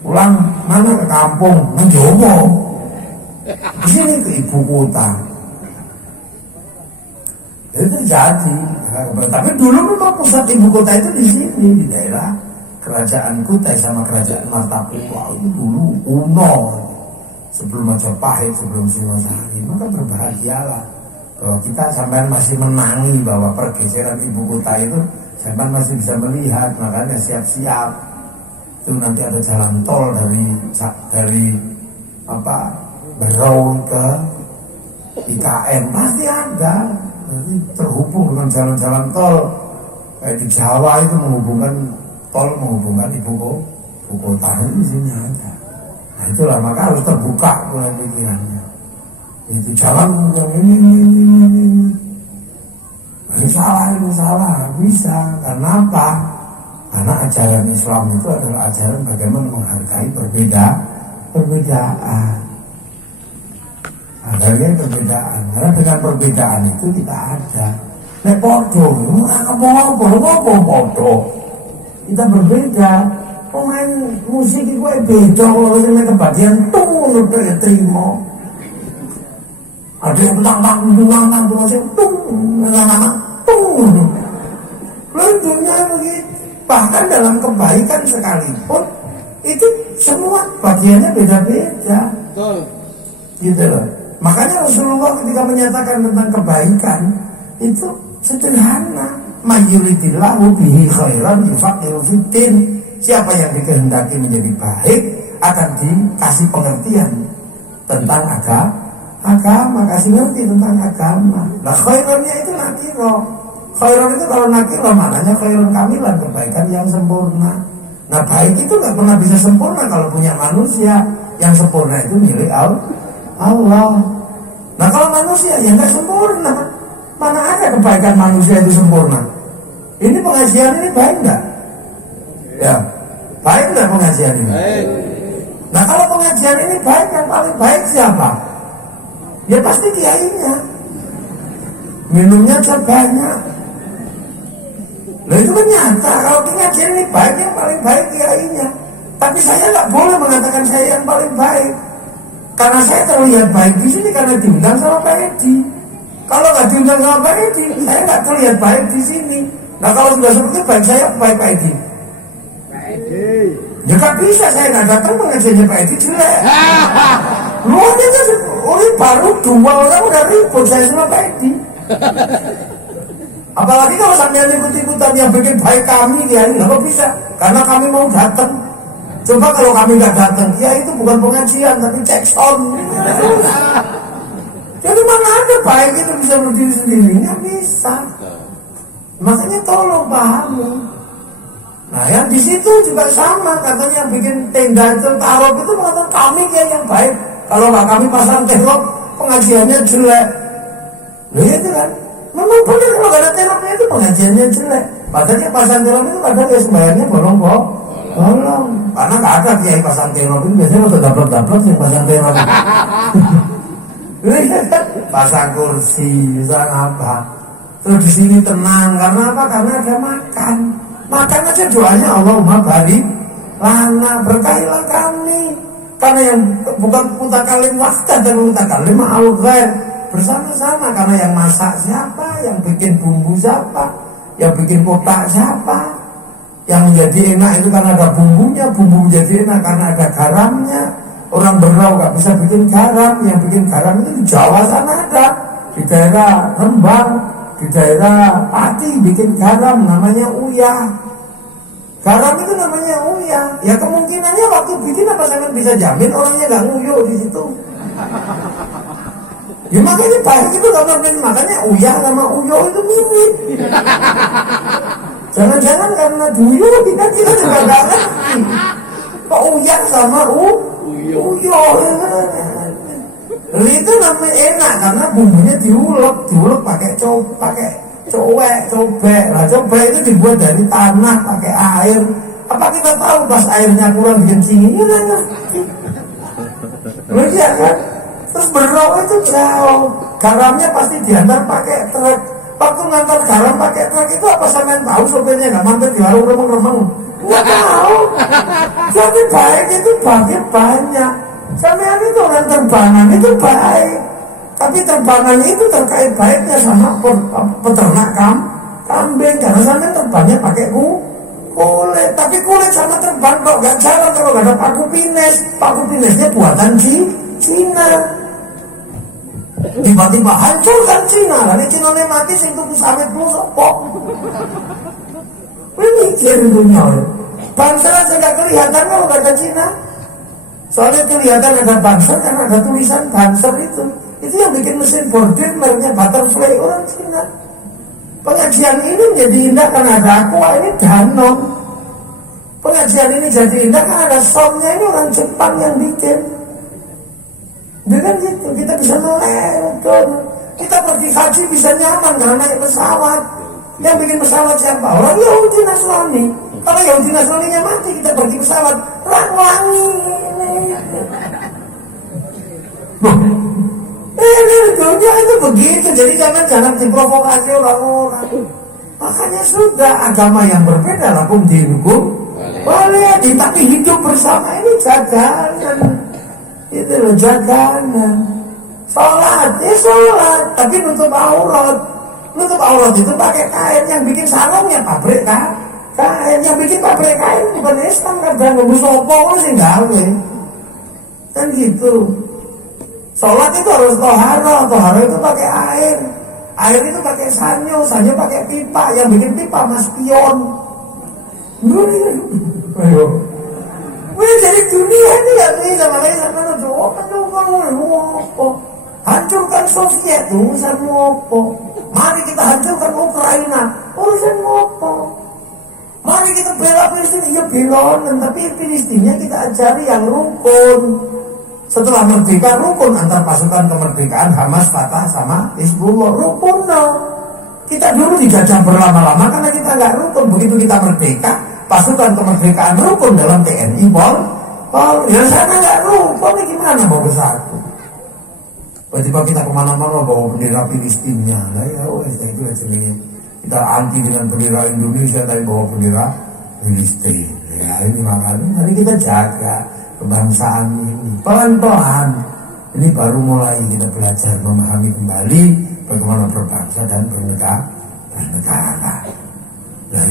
pulang mana ke kampung, menjomo. Di sini ke ibu kota. Itu terjadi. Tapi dulu memang pusat ibu kota itu di sini, di daerah kerajaan Kutai sama kerajaan Martapura. Itu dulu kuno, sebelum Majapahit, sebelum Singosari. Maka berbahagialah kalau kita sampai masih menangi bahwa pergeseran ibu kota itu sampai masih bisa melihat. Makanya siap-siap. Itu nanti ada jalan tol dari Berau ke IKN pasti ada. Jadi terhubung dengan jalan-jalan tol kayak di Jawa itu menghubungkan ibu kota di sini ada. Nah itulah maka harus terbuka mulai pikirannya. Itu jalan yang ini. Ini salah, bisa. Karena apa? Karena ajaran Islam itu adalah ajaran bagaimana menghargai perbedaan. Harganya perbedaan. Karena dengan perbedaan itu kita ada. Nek podo, podo. Kita berbeda. Pemain musik itu beda. Kalau misalnya kebagian tuh udah terima. Ada yang tentang musik tuh. Dunia begitu. Bahkan dalam kebaikan sekalipun itu semua bagiannya beda-beda. Betul. Gitu loh. Makanya Rasulullah ketika menyatakan tentang kebaikan itu sederhana. Mayyuridillahu bihi khairan yufaqihu fiddin. Siapa yang dikehendaki menjadi baik akan dikasih pengertian tentang agama, kasih ngerti tentang agama. Nah khairannya itu nakiro. Khairan itu kalau nakiro maknanya khairan kamilan, kebaikan yang sempurna. Nah baik itu gak pernah bisa sempurna kalau punya manusia. Yang sempurna itu milik Allah. Nah kalau manusia ya gak sempurna. Mana ada kebaikan manusia itu sempurna? Ini pengajian ini baik gak? Ya, baik gak pengajian ini? Baik. Nah kalau pengajian ini baik, yang paling baik siapa? Ya pasti kiainya. Minumnya banyak. Nah itu kan nyata. Kalau pengajian ini baik, yang paling baik kiainya. Tapi saya nggak boleh mengatakan saya yang paling baik. Karena saya terlihat baik di sini karena diundang sama Pak Edi. Kalau nggak diundang sama Pak Edi, saya nggak terlihat baik di sini. Nah kalau sudah seperti baik saya, baik Pak Edi. Ya gak bisa, saya nggak datang pengajiannya Pak Edi jelek. Lu ini baru 2 orang udah ribut saya sama Pak Edi. Apalagi kalau sampai ikut-ikutan yang bikin baik kami ya ini nggak bisa, karena kami mau datang. Coba kalau kami nggak datang, ya itu bukan pengajian tapi cek sound. Jadi mana ada baik itu bisa berdiri sendiri? Nggak bisa. Makanya tolong pahami. Nah yang di situ juga sama, katanya bikin tenda itu taruh itu mengatakan kami kayak yang baik. Kalau nggak kami pasang tenda pengajiannya jelek. Loh itu kan, memang benar kalau nggak ada tenda itu pengajiannya jelek. Padahal pasang tenda itu kadang ya sembahyangnya bolong. Karena nggak ada kiai pasang tenda itu biasanya udah dapat yang pasang tenda. Pasang kursi, pasang apa? Terus di sini tenang karena apa? Karena ada makan. Makan aja doanya Allahumma barik lana, berkahilah kami. Karena yang bukan mutakalim wahdah dan mutakalim ma'al ghair, bersama-sama. Karena yang masak siapa, yang bikin bumbu siapa, yang bikin kotak siapa. Yang menjadi enak itu karena ada bumbunya, bumbu menjadi enak karena ada garamnya. Orang Berau gak bisa bikin garam, yang bikin garam itu di Jawa sana ada, di daerah Rembang, di daerah Pati bikin garam namanya uyah. Garam itu namanya uyah. Ya kemungkinannya waktu bikin apa saya bisa jamin orangnya nggak nguyuh di situ. Ya makanya baik itu kalau makanya uyah sama uyuh itu mirip. Jangan-jangan karena duyuh kita juga nggak ngerti. Kok uyah sama uyuh. Itu namanya enak karena bumbunya diulek pakai cobek. Nah cobek itu dibuat dari tanah pakai air. Apa kita tahu pas airnya kurang kencing? Ya ngerti. Loh iya kan? Terus Berau itu jauh. Garamnya pasti diantar pakai truk. Waktu ngantar garam pakai truk itu apa sampean tahu sopirnya nggak mampir di warung remeng-remeng? Nggak tahu. Jadi baik itu bagi banyak. Sampean itu orang terbangan itu baik. Tapi terbangan itu terkait baiknya sama peternak kambing. Karena sampean terbangnya pakai kulit. Tapi kulit sama terbang kok gak jalan kalau gak ada paku pines. Paku pinesnya buatan Cina. Tiba-tiba hancurkan Cina. Lalu Cina mati sing tuku sawit dulu sopok. Ini mikir dunia. Bangsa aja gak kelihatan kalau gak ada Cina. Soalnya kelihatan ada Banser karena ada tulisan Banser itu. Itu yang bikin mesin bordir mereknya Butterfly orang Cina. Pengajian ini menjadi indah karena ada aqua ini Danone. Pengajian ini jadi indah karena ada soundnya ini orang Jepang yang bikin. Dengan gitu kita bisa melewat. Kita pergi haji bisa nyaman karena naik pesawat. Yang bikin pesawat siapa? Orang Yahudi Nasrani. Kalau Yahudi Nasraninya mati kita pergi pesawat wangi. Dunia itu begitu. Jadi jangan diprovokasi orang-orang. Makanya sudah agama yang berbeda lakum dinukum boleh tapi hidup bersama ini jaganan. Itu loh jaganan. Sholat tapi nutup aurat. Nutup aurat itu pakai kain. Yang bikin sarungnya pabrik kain. Yang bikin pabrik kain bukan Islam kadang ngebus opo sih gawe. Kan gitu. Sholat itu harus toharo itu pakai air. Air itu pakai sanyo pakai pipa. Yang bikin pipa mas pion. Ayo. Jadi dunia ini gak bisa makanya hancurkan Soviet urusan ngopo. Mari kita hancurkan Ukraina urusan ngopo. Mari kita bela Palestina, ya belonan. Tapi Palestina kita ajari yang rukun. Setelah merdeka rukun antar pasukan kemerdekaan Hamas, Fatah sama Hizbullah rukun Kita dulu dijajah berlama-lama karena kita nggak rukun. Begitu kita merdeka, pasukan kemerdekaan rukun dalam TNI ya sana nggak rukun, gimana mau bersatu? Tiba-tiba kita kemana-mana bawa bendera Palestina. Lah ya wes itu aja nih. Kita anti dengan bendera Indonesia tapi bawa bendera Palestina. Ya ini makanya hari kita jaga kebangsaan ini pelan-pelan. Ini baru mulai kita belajar memahami kembali bagaimana berbangsa dan bernegara. Nah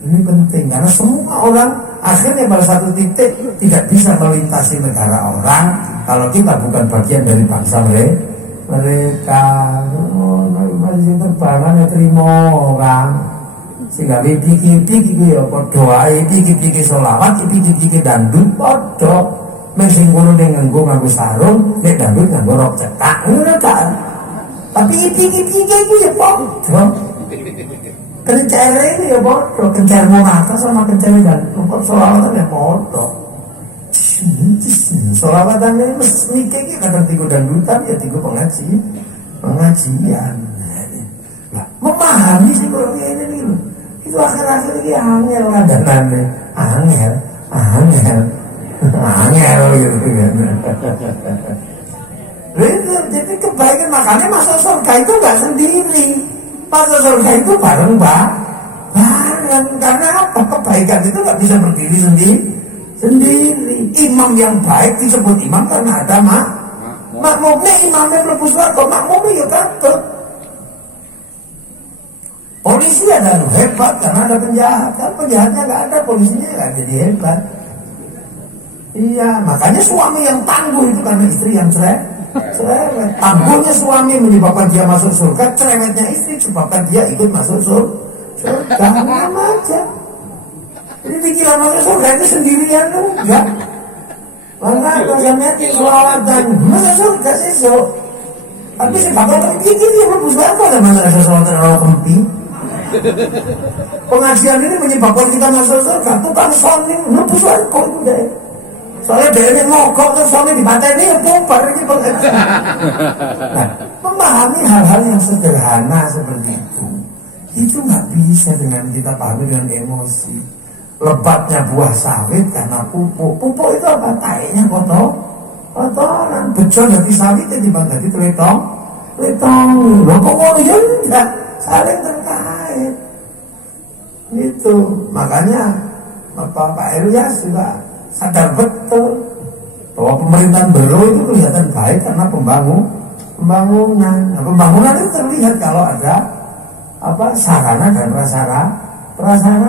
ini penting karena semua orang akhirnya pada satu titik tidak bisa melintasi negara orang kalau kita bukan bagian dari bangsa mereka. Masih terbangan ya terima orang sehingga pikir-pikir gitu ya doa pikir-pikir sholawat pikir-pikir dandut podo. Mesing kono ning nganggo sarung, nek dandut nganggo rok cetak. Ngono ta? Tapi iki ya podo. Kencer ini ya podo, kencer Monata sama kencer dan solawatan ya podo. Solawatan ini mesti iki kadang tiga dangdutan ya tiga pengajian. Nah, memahami sih kalau ini nih loh. Itu akhir-akhir ini angel ngadanane, angel gitu kan. Jadi kebaikan makanya masuk surga itu nggak sendiri, masuk surga itu bareng karena apa? Kebaikan itu nggak bisa berdiri sendiri. Imam yang baik disebut imam karena ada makmumnya, imamnya mlebu swarga, makmumnya ya katut. Polisi ada hebat karena ada penjahat, kan penjahatnya nggak ada, polisinya nggak jadi hebat. Iya, makanya suami yang tangguh itu karena istri yang cerewet. Tangguhnya suami menyebabkan dia masuk surga, cerewetnya istri sebabkan dia ikut masuk surga. Sama aja. Jadi pikiran masuk surga itu sendirian enggak. Maka rasanya selawatan masuk surga sih. Tapi sebabkan kempi dia berbus apa ada masalah selawatan orang kempi. Pengajian ini menyebabkan kita masuk surga. Tukang soni berbus apa itu deh. Soalnya dia ini mogok terus suami dipateni ya bubar ini pengajian. Nah, memahami hal-hal yang sederhana seperti itu nggak bisa dengan kita pahami dengan emosi. Lebatnya buah sawit karena pupuk itu apa? Taiknya kotoran. Bejo dari sawit itu dibagi teletong. Loh kok ya enggak saling terkait. Gitu. Makanya Pak Ilyas juga sadar betul bahwa pemerintahan baru itu kelihatan baik karena pembangunan. Nah, pembangunan itu terlihat kalau ada sarana dan prasarana.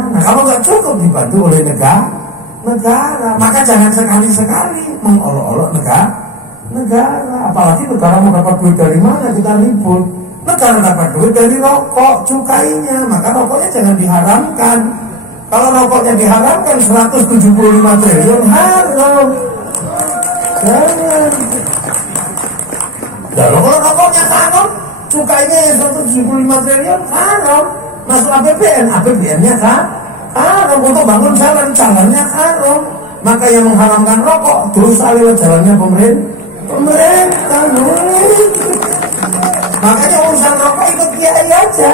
Nah, kalau nggak cukup dibantu oleh negara, maka jangan sekali-sekali mengolok-olok negara. Apalagi negara mau dapat duit dari mana kita ribut. Negara dapat duit dari rokok, cukainya, maka rokoknya jangan diharamkan. Kalau rokoknya diharamkan 175 triliun haram. Jangan. Kalau rokoknya haram, cukainya yang 175 triliun haram. Masuk APBN-nya haram. Untuk bangun jalannya haram. Maka yang mengharamkan rokok dosa lewat jalannya pemerintah. Makanya urusan rokok ikut kiai aja.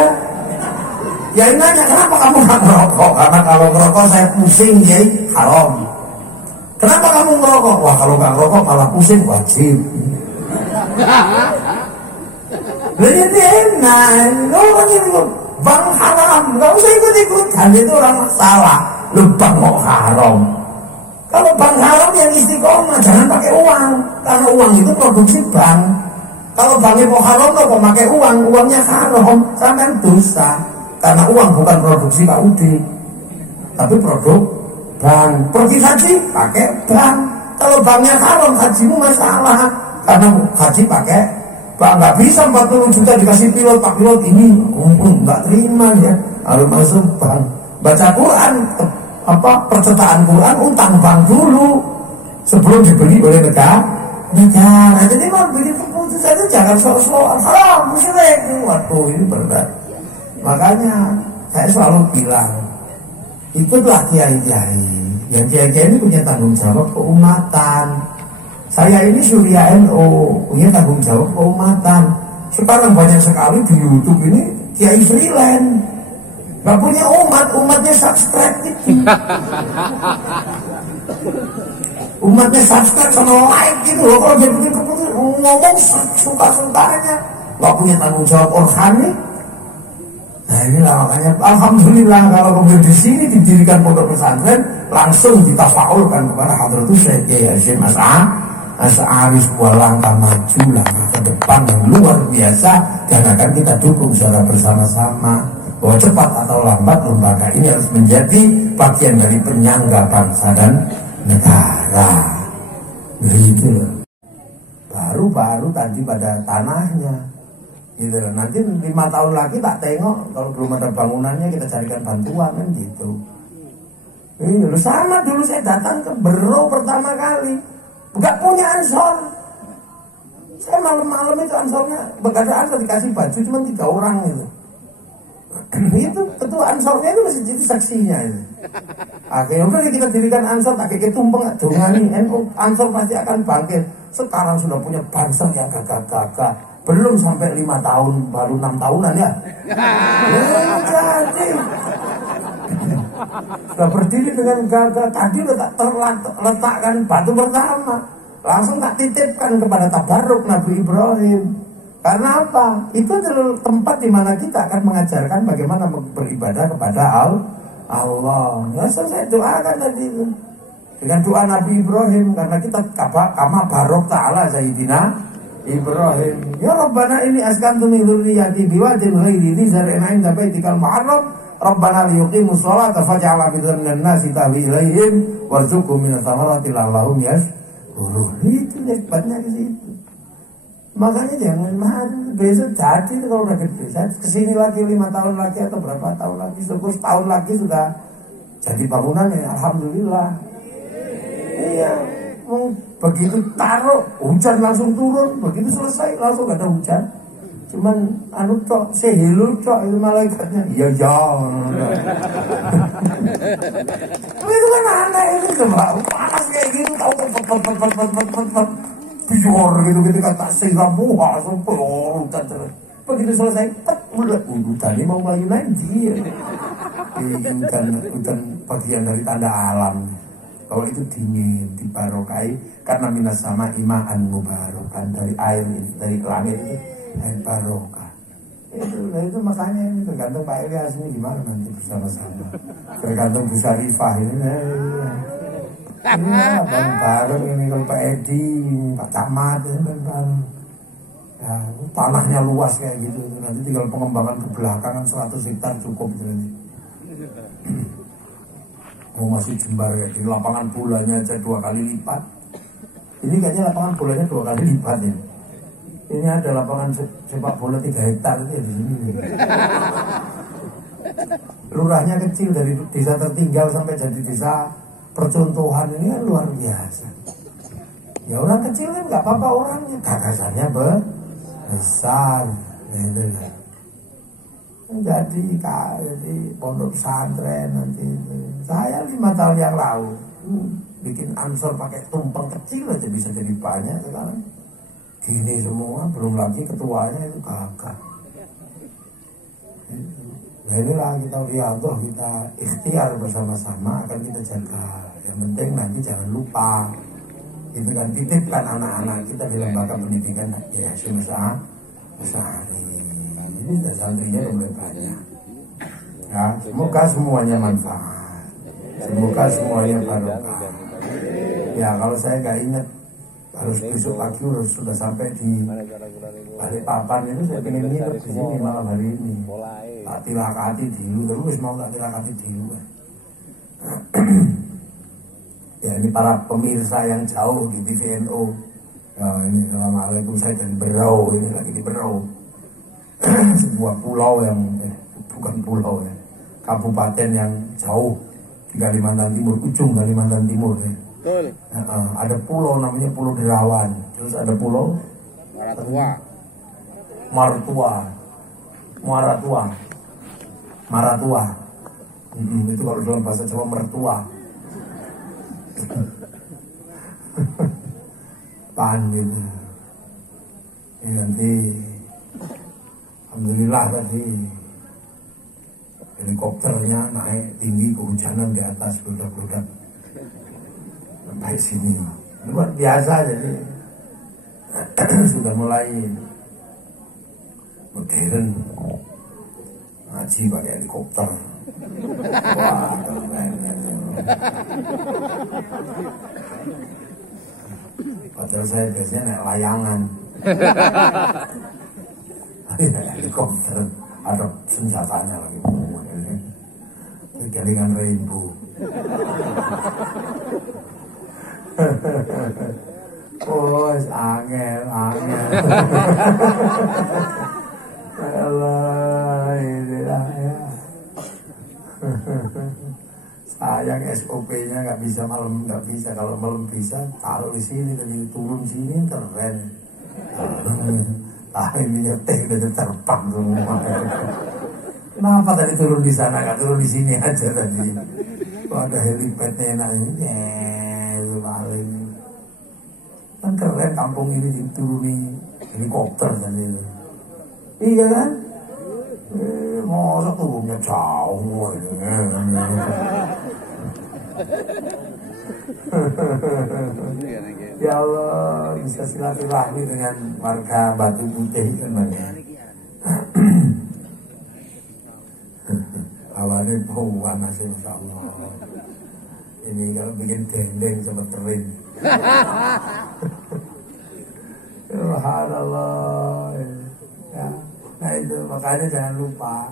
Ya nanya kenapa kamu nggak ngerokok? Karena kalau ngerokok saya pusing, ya haram. Kenapa kamu ngerokok? Wah kalau nggak ngerokok malah pusing, wajib. Jadi enak, orang itu bang haram, nggak usah ikut-ikutan, itu orang salah. Lu bang mau haram. Kalau bang haram yang istiqomah, jangan pakai uang, karena uang itu produksi bank. Kalau banknya mau haram, lo kok pakai uang, uangnya haram, sampai dosa. Karena uang bukan produksi Pak Udi, tapi produk bank. Pergi haji pakai bank. Kalau banknya haram, hajimu masalah. Karena haji pakai bank. Nggak bisa 40 juta dikasih pilot, Pak pilot ini nggak terima ya. Harus masuk bank. Baca Quran, percetakan Quran, utang bank dulu sebelum dibeli oleh negara. Jadi mau beli keputusan itu jangan sok-sokan. Haram, musyrik. Waduh ini berat. Makanya saya selalu bilang, ikutlah kiai-kiai. Yang kiai-kiai ini punya tanggung jawab keumatan. Saya ini Surya NU, punya tanggung jawab keumatan. Sekarang banyak sekali di YouTube ini kiai freelance, gak punya umatnya subscribe gitu. Umatnya subscribe sama like gitu loh. Kalau dia punya keputusan ngomong suka-sukanya, gak punya tanggung jawab organik. Nah inilah makanya alhamdulillah kalau kemudian di sini didirikan pondok pesantren langsung ditafaulkan kepada Hadratus Syekh Hasyim Asy'ari sebuah langkah maju, langkah ke depan yang luar biasa dan akan kita dukung secara bersama-sama bahwa cepat atau lambat lembaga ini harus menjadi bagian dari penyangga bangsa dan negara. Begitu loh. Baru tadi pada tanahnya. Gitu. Nanti 5 tahun lagi tak tengok kalau belum ada bangunannya kita carikan bantuan kan gitu. Ini sama dulu saya datang ke Bero pertama kali, nggak punya ansor. Saya malam-malam itu ansornya, begadang ansor dikasih baju cuma 3 orang itu. Itu ketua ansornya itu masih jadi saksinya itu. Akhirnya udah kita dirikan ansor, tak kayak tumpeng, dongani, NU ansor pasti akan bangkit. Sekarang sudah punya banser yang gagah-gagah. Belum sampai 5 tahun, baru 6 tahunan ya. Jadi sudah berdiri dengan gagah. Tadi udah tak terletakkan batu pertama, langsung tak titipkan kepada tabarruk Nabi Ibrahim. Karena apa? Itu adalah tempat di mana kita akan mengajarkan bagaimana beribadah kepada Allah. Ya, saya doakan tadi itu dengan doa Nabi Ibrahim, karena kita kama barok ta'ala Sayyidina Ibrahim. Ya Rabbana ini askantu min dzurriyyati biwadin ghairi dzi zar'in 'inda baitikal muharram Rabbana liyuqimus sholata faj'al afidatan minan nasi tahwi ilaihim warzuqhum minats thamarati la'allahum yashkurun. Itu hebatnya ke situ. Makanya jangan mahal, besok jadi kalau udah gede. Saya kesini lagi 5 tahun lagi atau berapa tahun lagi, syukur setahun lagi sudah jadi bangunan ya, alhamdulillah. Iya, begitu taruh hujan langsung turun, begitu selesai langsung gak ada hujan. Cuman anu tok, sehelu tok itu malaikatnya. Iya itu kan aneh itu coba, panas kayak gitu tahu bior gitu kata sehingga buah langsung hutan terus. Begitu selesai, hutan ini mau melayu nanti. Hutan bagian dari tanda alam. Kalau itu dingin, dibarokai karena minas sama imaan mubarokan, dari air ini, dari langit itu air barokah. Itu makanya ini tergantung Pak Ilyas ini gimana nanti bersama-sama. Tergantung Bu Sarifah ini. Bareng ini kalau Pak Edi, Pak Camat ini bareng. Ya, tanahnya luas kayak gitu. Nanti tinggal pengembangan ke belakang kan 100 hektar cukup gitu nanti. Masih jembar ya, di lapangan bolanya aja 2 kali lipat. Ini kayaknya lapangan bolanya 2 kali lipat ya. Ini ada lapangan sepak bola 3 hektar itu ya di sini. Lurahnya kecil, dari desa tertinggal sampai jadi desa percontohan, ini kan luar biasa. Ya orang kecil kan nggak apa-apa orangnya, gagasannya besar. Gitu lah. Jadi pondok pesantren nanti itu. Saya 5 tahun yang lalu bikin ansor pakai tumpeng kecil aja bisa jadi banyak. Sekarang gini semua, belum lagi ketuanya itu gagah. Nah inilah kita riyadhah, kita ikhtiar bersama-sama akan kita jaga. Yang penting nanti jangan lupa itu kan titipkan anak-anak kita di lembaga pendidikan ya Syahri. Ini sudah santrinya mulai banyak. Ya, semoga semuanya manfaat. Semoga semuanya barokah. Ya, kalau saya nggak ingat, harus besok pagi sudah sampai di Balikpapan itu, saya pengen nginep di sini malam hari ini. Tak tilakati dulu, terus mau tak tilakati dulu. Ya, ini para pemirsa yang jauh di PVNO. Ya, ini assalamualaikum, saya dari Berau, ini lagi di Berau. Sebuah pulau yang bukan pulau ya, kabupaten yang jauh di Kalimantan Timur, ujung Kalimantan Timur ya. Betul. Ada pulau namanya Pulau Derawan, terus ada pulau Maratua. Itu kalau dalam bahasa Jawa mertua. Pan gitu. Ini nanti alhamdulillah tadi helikopternya naik tinggi, kehujanan di atas, beludak-beludak sampai sini. Luar biasa, jadi sudah mulai modern, ngaji pakai helikopter. Wah, keren. Padahal saya biasanya naik layangan. Helikopter ada senjatanya lagi, jaringan rainbow. Oh, angel. Allah, inilah ya. Sayang SOP-nya nggak bisa malam, nggak bisa. Kalau malam bisa taruh di sini, tadi turun sini keren. Ini nyetek udah terbang semua. Kenapa tadi turun di sana, nggak turun di sini aja tadi? Kok ada helipadnya enak ini? Itu paling kan keren kampung ini dituruni helikopter tadi. Iya kan? Masa turunnya jauh ini. Ya Allah, bisa silaturahmi dengan warga Batu Putih kan banyak. Awalnya bauan masih insya Allah. Ini kalau bikin dendeng cepet kering. Subhanallah. Ya, nah itu makanya jangan lupa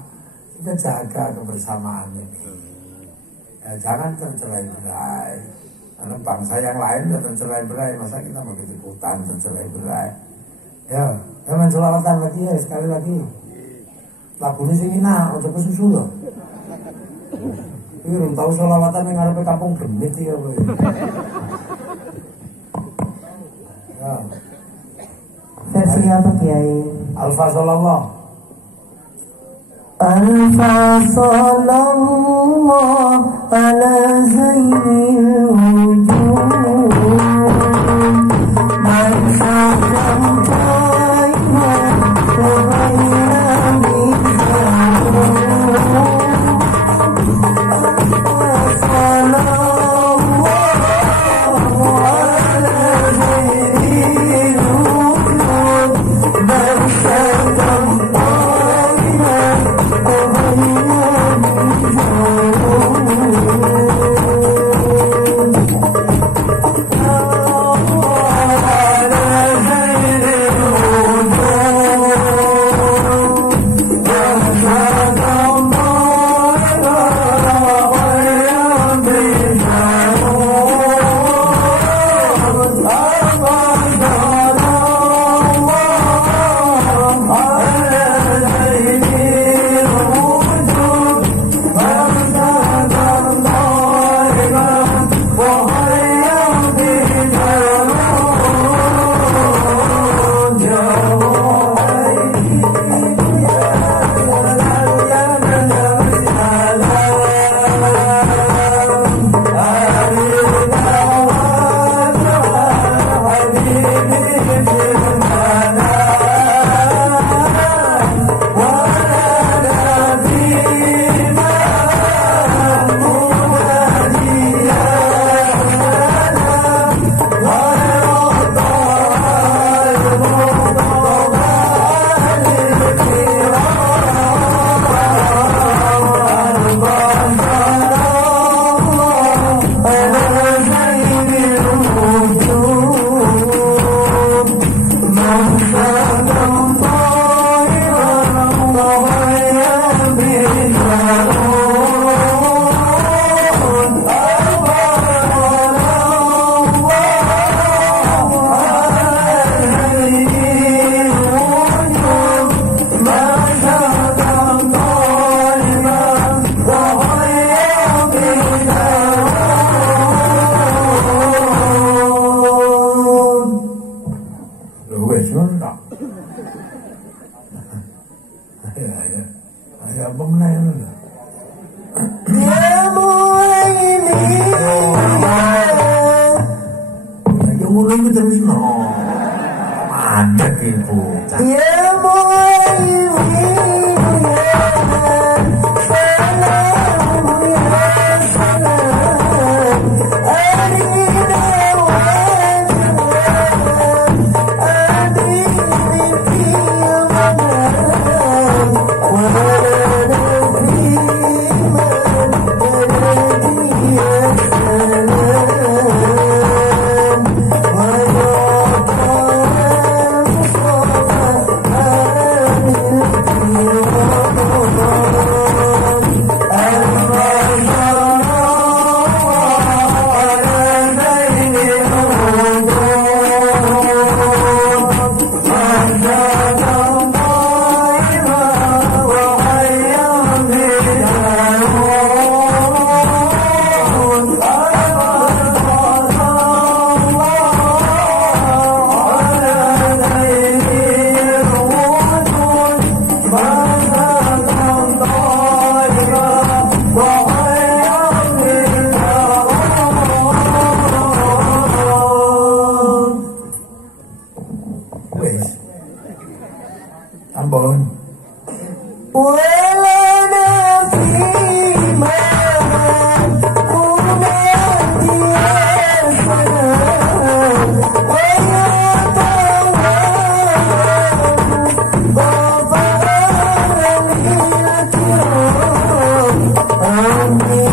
kita jaga kebersamaan ini. Ya, jangan tercerai-berai. Karena bangsa yang lain sudah tercerai-berai, masa kita mau ikutan tercerai-berai? Ya, main selawatan lagi ya, sekali lagi. Lagunya sini nah, udah kesusu loh. Ini belum tahu selawatan yang ngarepe kampung Gemit ya, boy. Ya. Versi apa Kiai? Alfa Sallallahu. Alfa Sallallahu ala zainil wujud. Man sya'am qaiman wa Ampun. ولنا فيما أمتي أسلام ويطوى ضفر الكرام أمي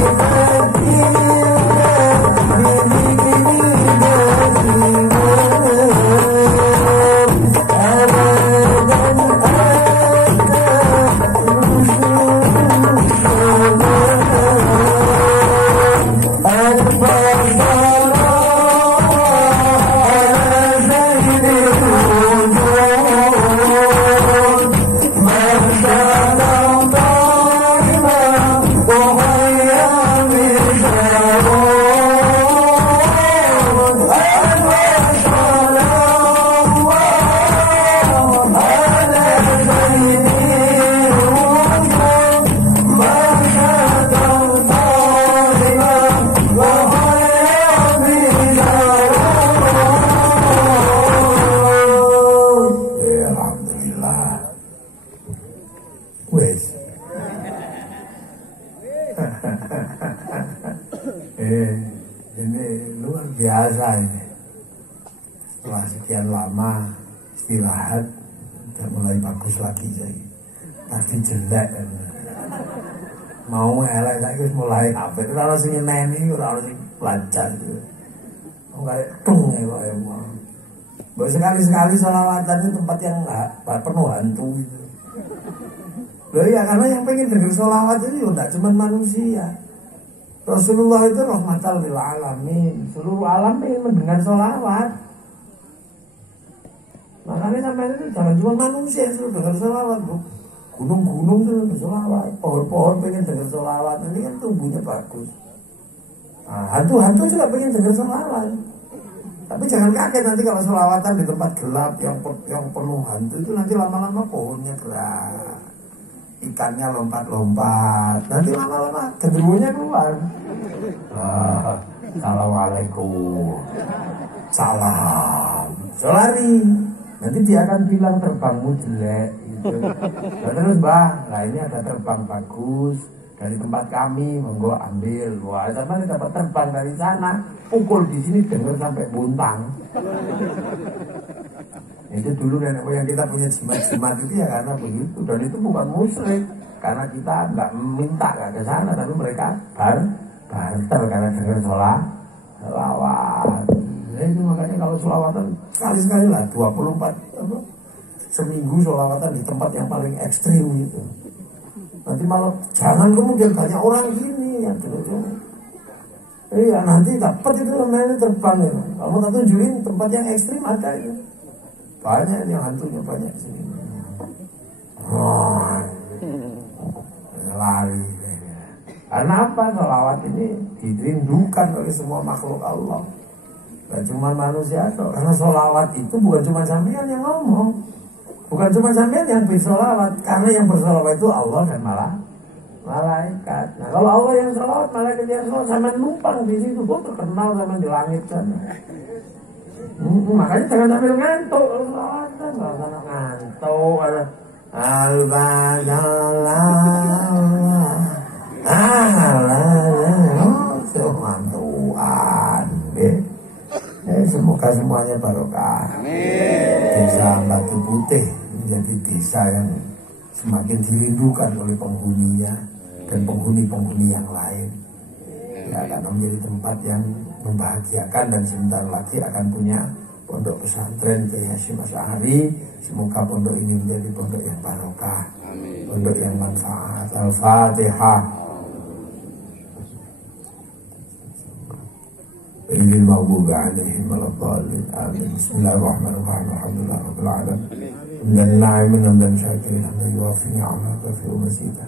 Ini luar biasa ini. Setelah sekian lama istirahat, udah mulai bagus lagi jadi. Tadi jelek, mau elek lagi mulai apik. Kalau sing neni, kalau sing lancar gitu. Kayak tung ya kok ya mau. Baru sekali-sekali sholawatan itu tempat yang penuh hantu gitu. Loh ya karena yang pengen dengar sholawat itu tidak cuma manusia. Rasulullah itu rahmatan lil alamin. Seluruh alam ingin mendengar sholawat. Makanya sampai itu jangan cuma manusia yang suruh dengar sholawat, Bu. Gunung-gunung itu dengar sholawat, pohon-pohon pengen dengar sholawat. Ini kan tumbuhnya bagus. Nah, hantu-hantu juga pengen dengar sholawat. Tapi jangan kaget nanti kalau sholawatan di tempat gelap yang penuh hantu itu nanti lama-lama pohonnya gerak, ikannya lompat-lompat, nanti lama-lama genderuwonya keluar. Assalamualaikum, salam, lari. Nanti dia akan bilang terbangmu jelek gitu. Nah, terus bang, nah ini ada terbang bagus dari tempat kami, monggo ambil. Wah, sama dapat terbang dari sana, pukul di sini dengar sampai buntang. Itu dulu nenek moyang kita punya jimat-jimat itu ya karena begitu, dan itu bukan musyrik karena kita nggak minta nggak ke sana, tapi mereka barter karena dengar sholawat. Itu makanya kalau sholawatan sekali-sekali lah 24 seminggu sholawatan di tempat yang paling ekstrim gitu. Nanti malah jangan kemudian banyak orang gini ya terus. Iya nanti dapat itu namanya terbang ya. Kamu tak tunjukin tempat yang ekstrim ada ya. Banyak yang hantunya banyak sini. Lari. Karena apa? Sholawat ini dirindukan oleh semua makhluk Allah. Bukan cuma manusia toh. Karena sholawat itu bukan cuma sampean yang ngomong. Bukan cuma sampean yang bersolawat, karena yang bersolawat itu Allah dan malaikat. Nah kalau Allah yang solawat, malaikat yang solawat, sama numpang di situ, kok terkenal sama di langit sana. Makanya jangan sambil ngantuk kalau solawatan, kalau sana ngantuk, ngantuan. Semoga semuanya barokah. Desa Batu Putih menjadi desa yang semakin dirindukan oleh penghuninya dan penghuni-penghuni yang lain. Ya, akan menjadi tempat yang membahagiakan dan sebentar lagi akan punya pondok pesantren Kiai Hasyim Asy'ari. Semoga pondok ini menjadi pondok yang barokah, pondok yang manfaat. Al-Fatihah. Ini maghdubi 'alaihim waladdallin. Amin. Bismillahirrahmanirrahim. Alhamdulillahirabbil alamin. Hamdan syakirin hamdan yuwaffi ni'amaka fi mazida.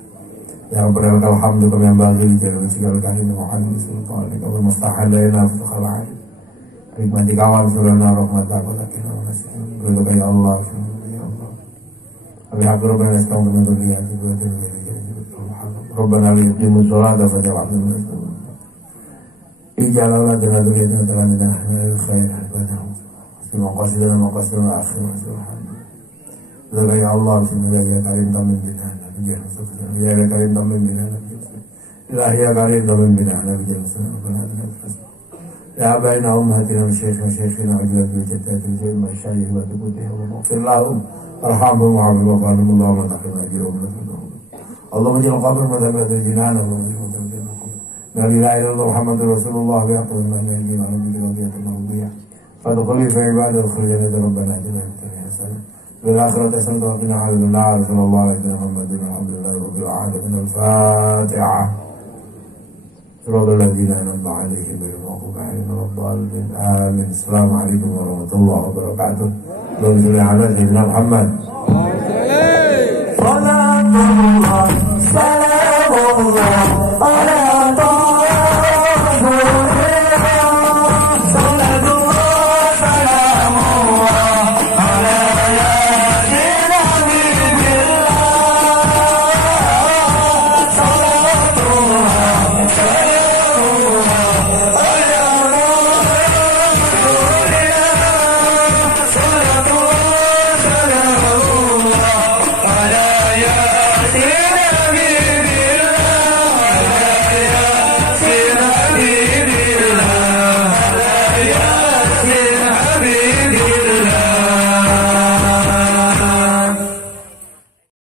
Ya Rabbana lakal hamdu kama yanbaghi li jalali wajhikal karim wa 'azimi sultanika wal mustahil lana fathul 'ain. Hikmatika wa surana rahmataka wa lakina wa nasihin. Ridhoka ya Allah, ya Allah. Abi haqqi rabbana nastaghfiru min dhurriyyati wa Rabbana li yuqimu sholata faj'al 'afwan Ijalallah dengan dunia telah minah khair ibadah. Terima kasih dan makasih akhir. Ya Allah, bismillah ya karim tamin bina nabi ya karim tamin bina nabi ya karim tamin bina nabi ya baina ummatina syaikhina ajlat bi jaddati jil masyayikh wa tuqtihi wa maghfir lahum arhamhum wa amin wa qanum Allahumma taqim ajrahum Allahumma ja'al qabr madhabatul jinan Allahumma la ilaha illallah Muhammadur Rasulullah wa yaqul man yajin ala bi radiyatihi mawdiya fadkhuli fi ibadati khuliyati rabbana ajina hasanah والآخرة حسنة وقنا عذاب النار صلى الله عليه محمد الحمد لله رب العالمين الفاتحة صراط الذين أنعمت عليهم غير المغضوب عليهم ولا الضالين آمين السلام عليكم ورحمة الله وبركاته اللهم صل على سيدنا محمد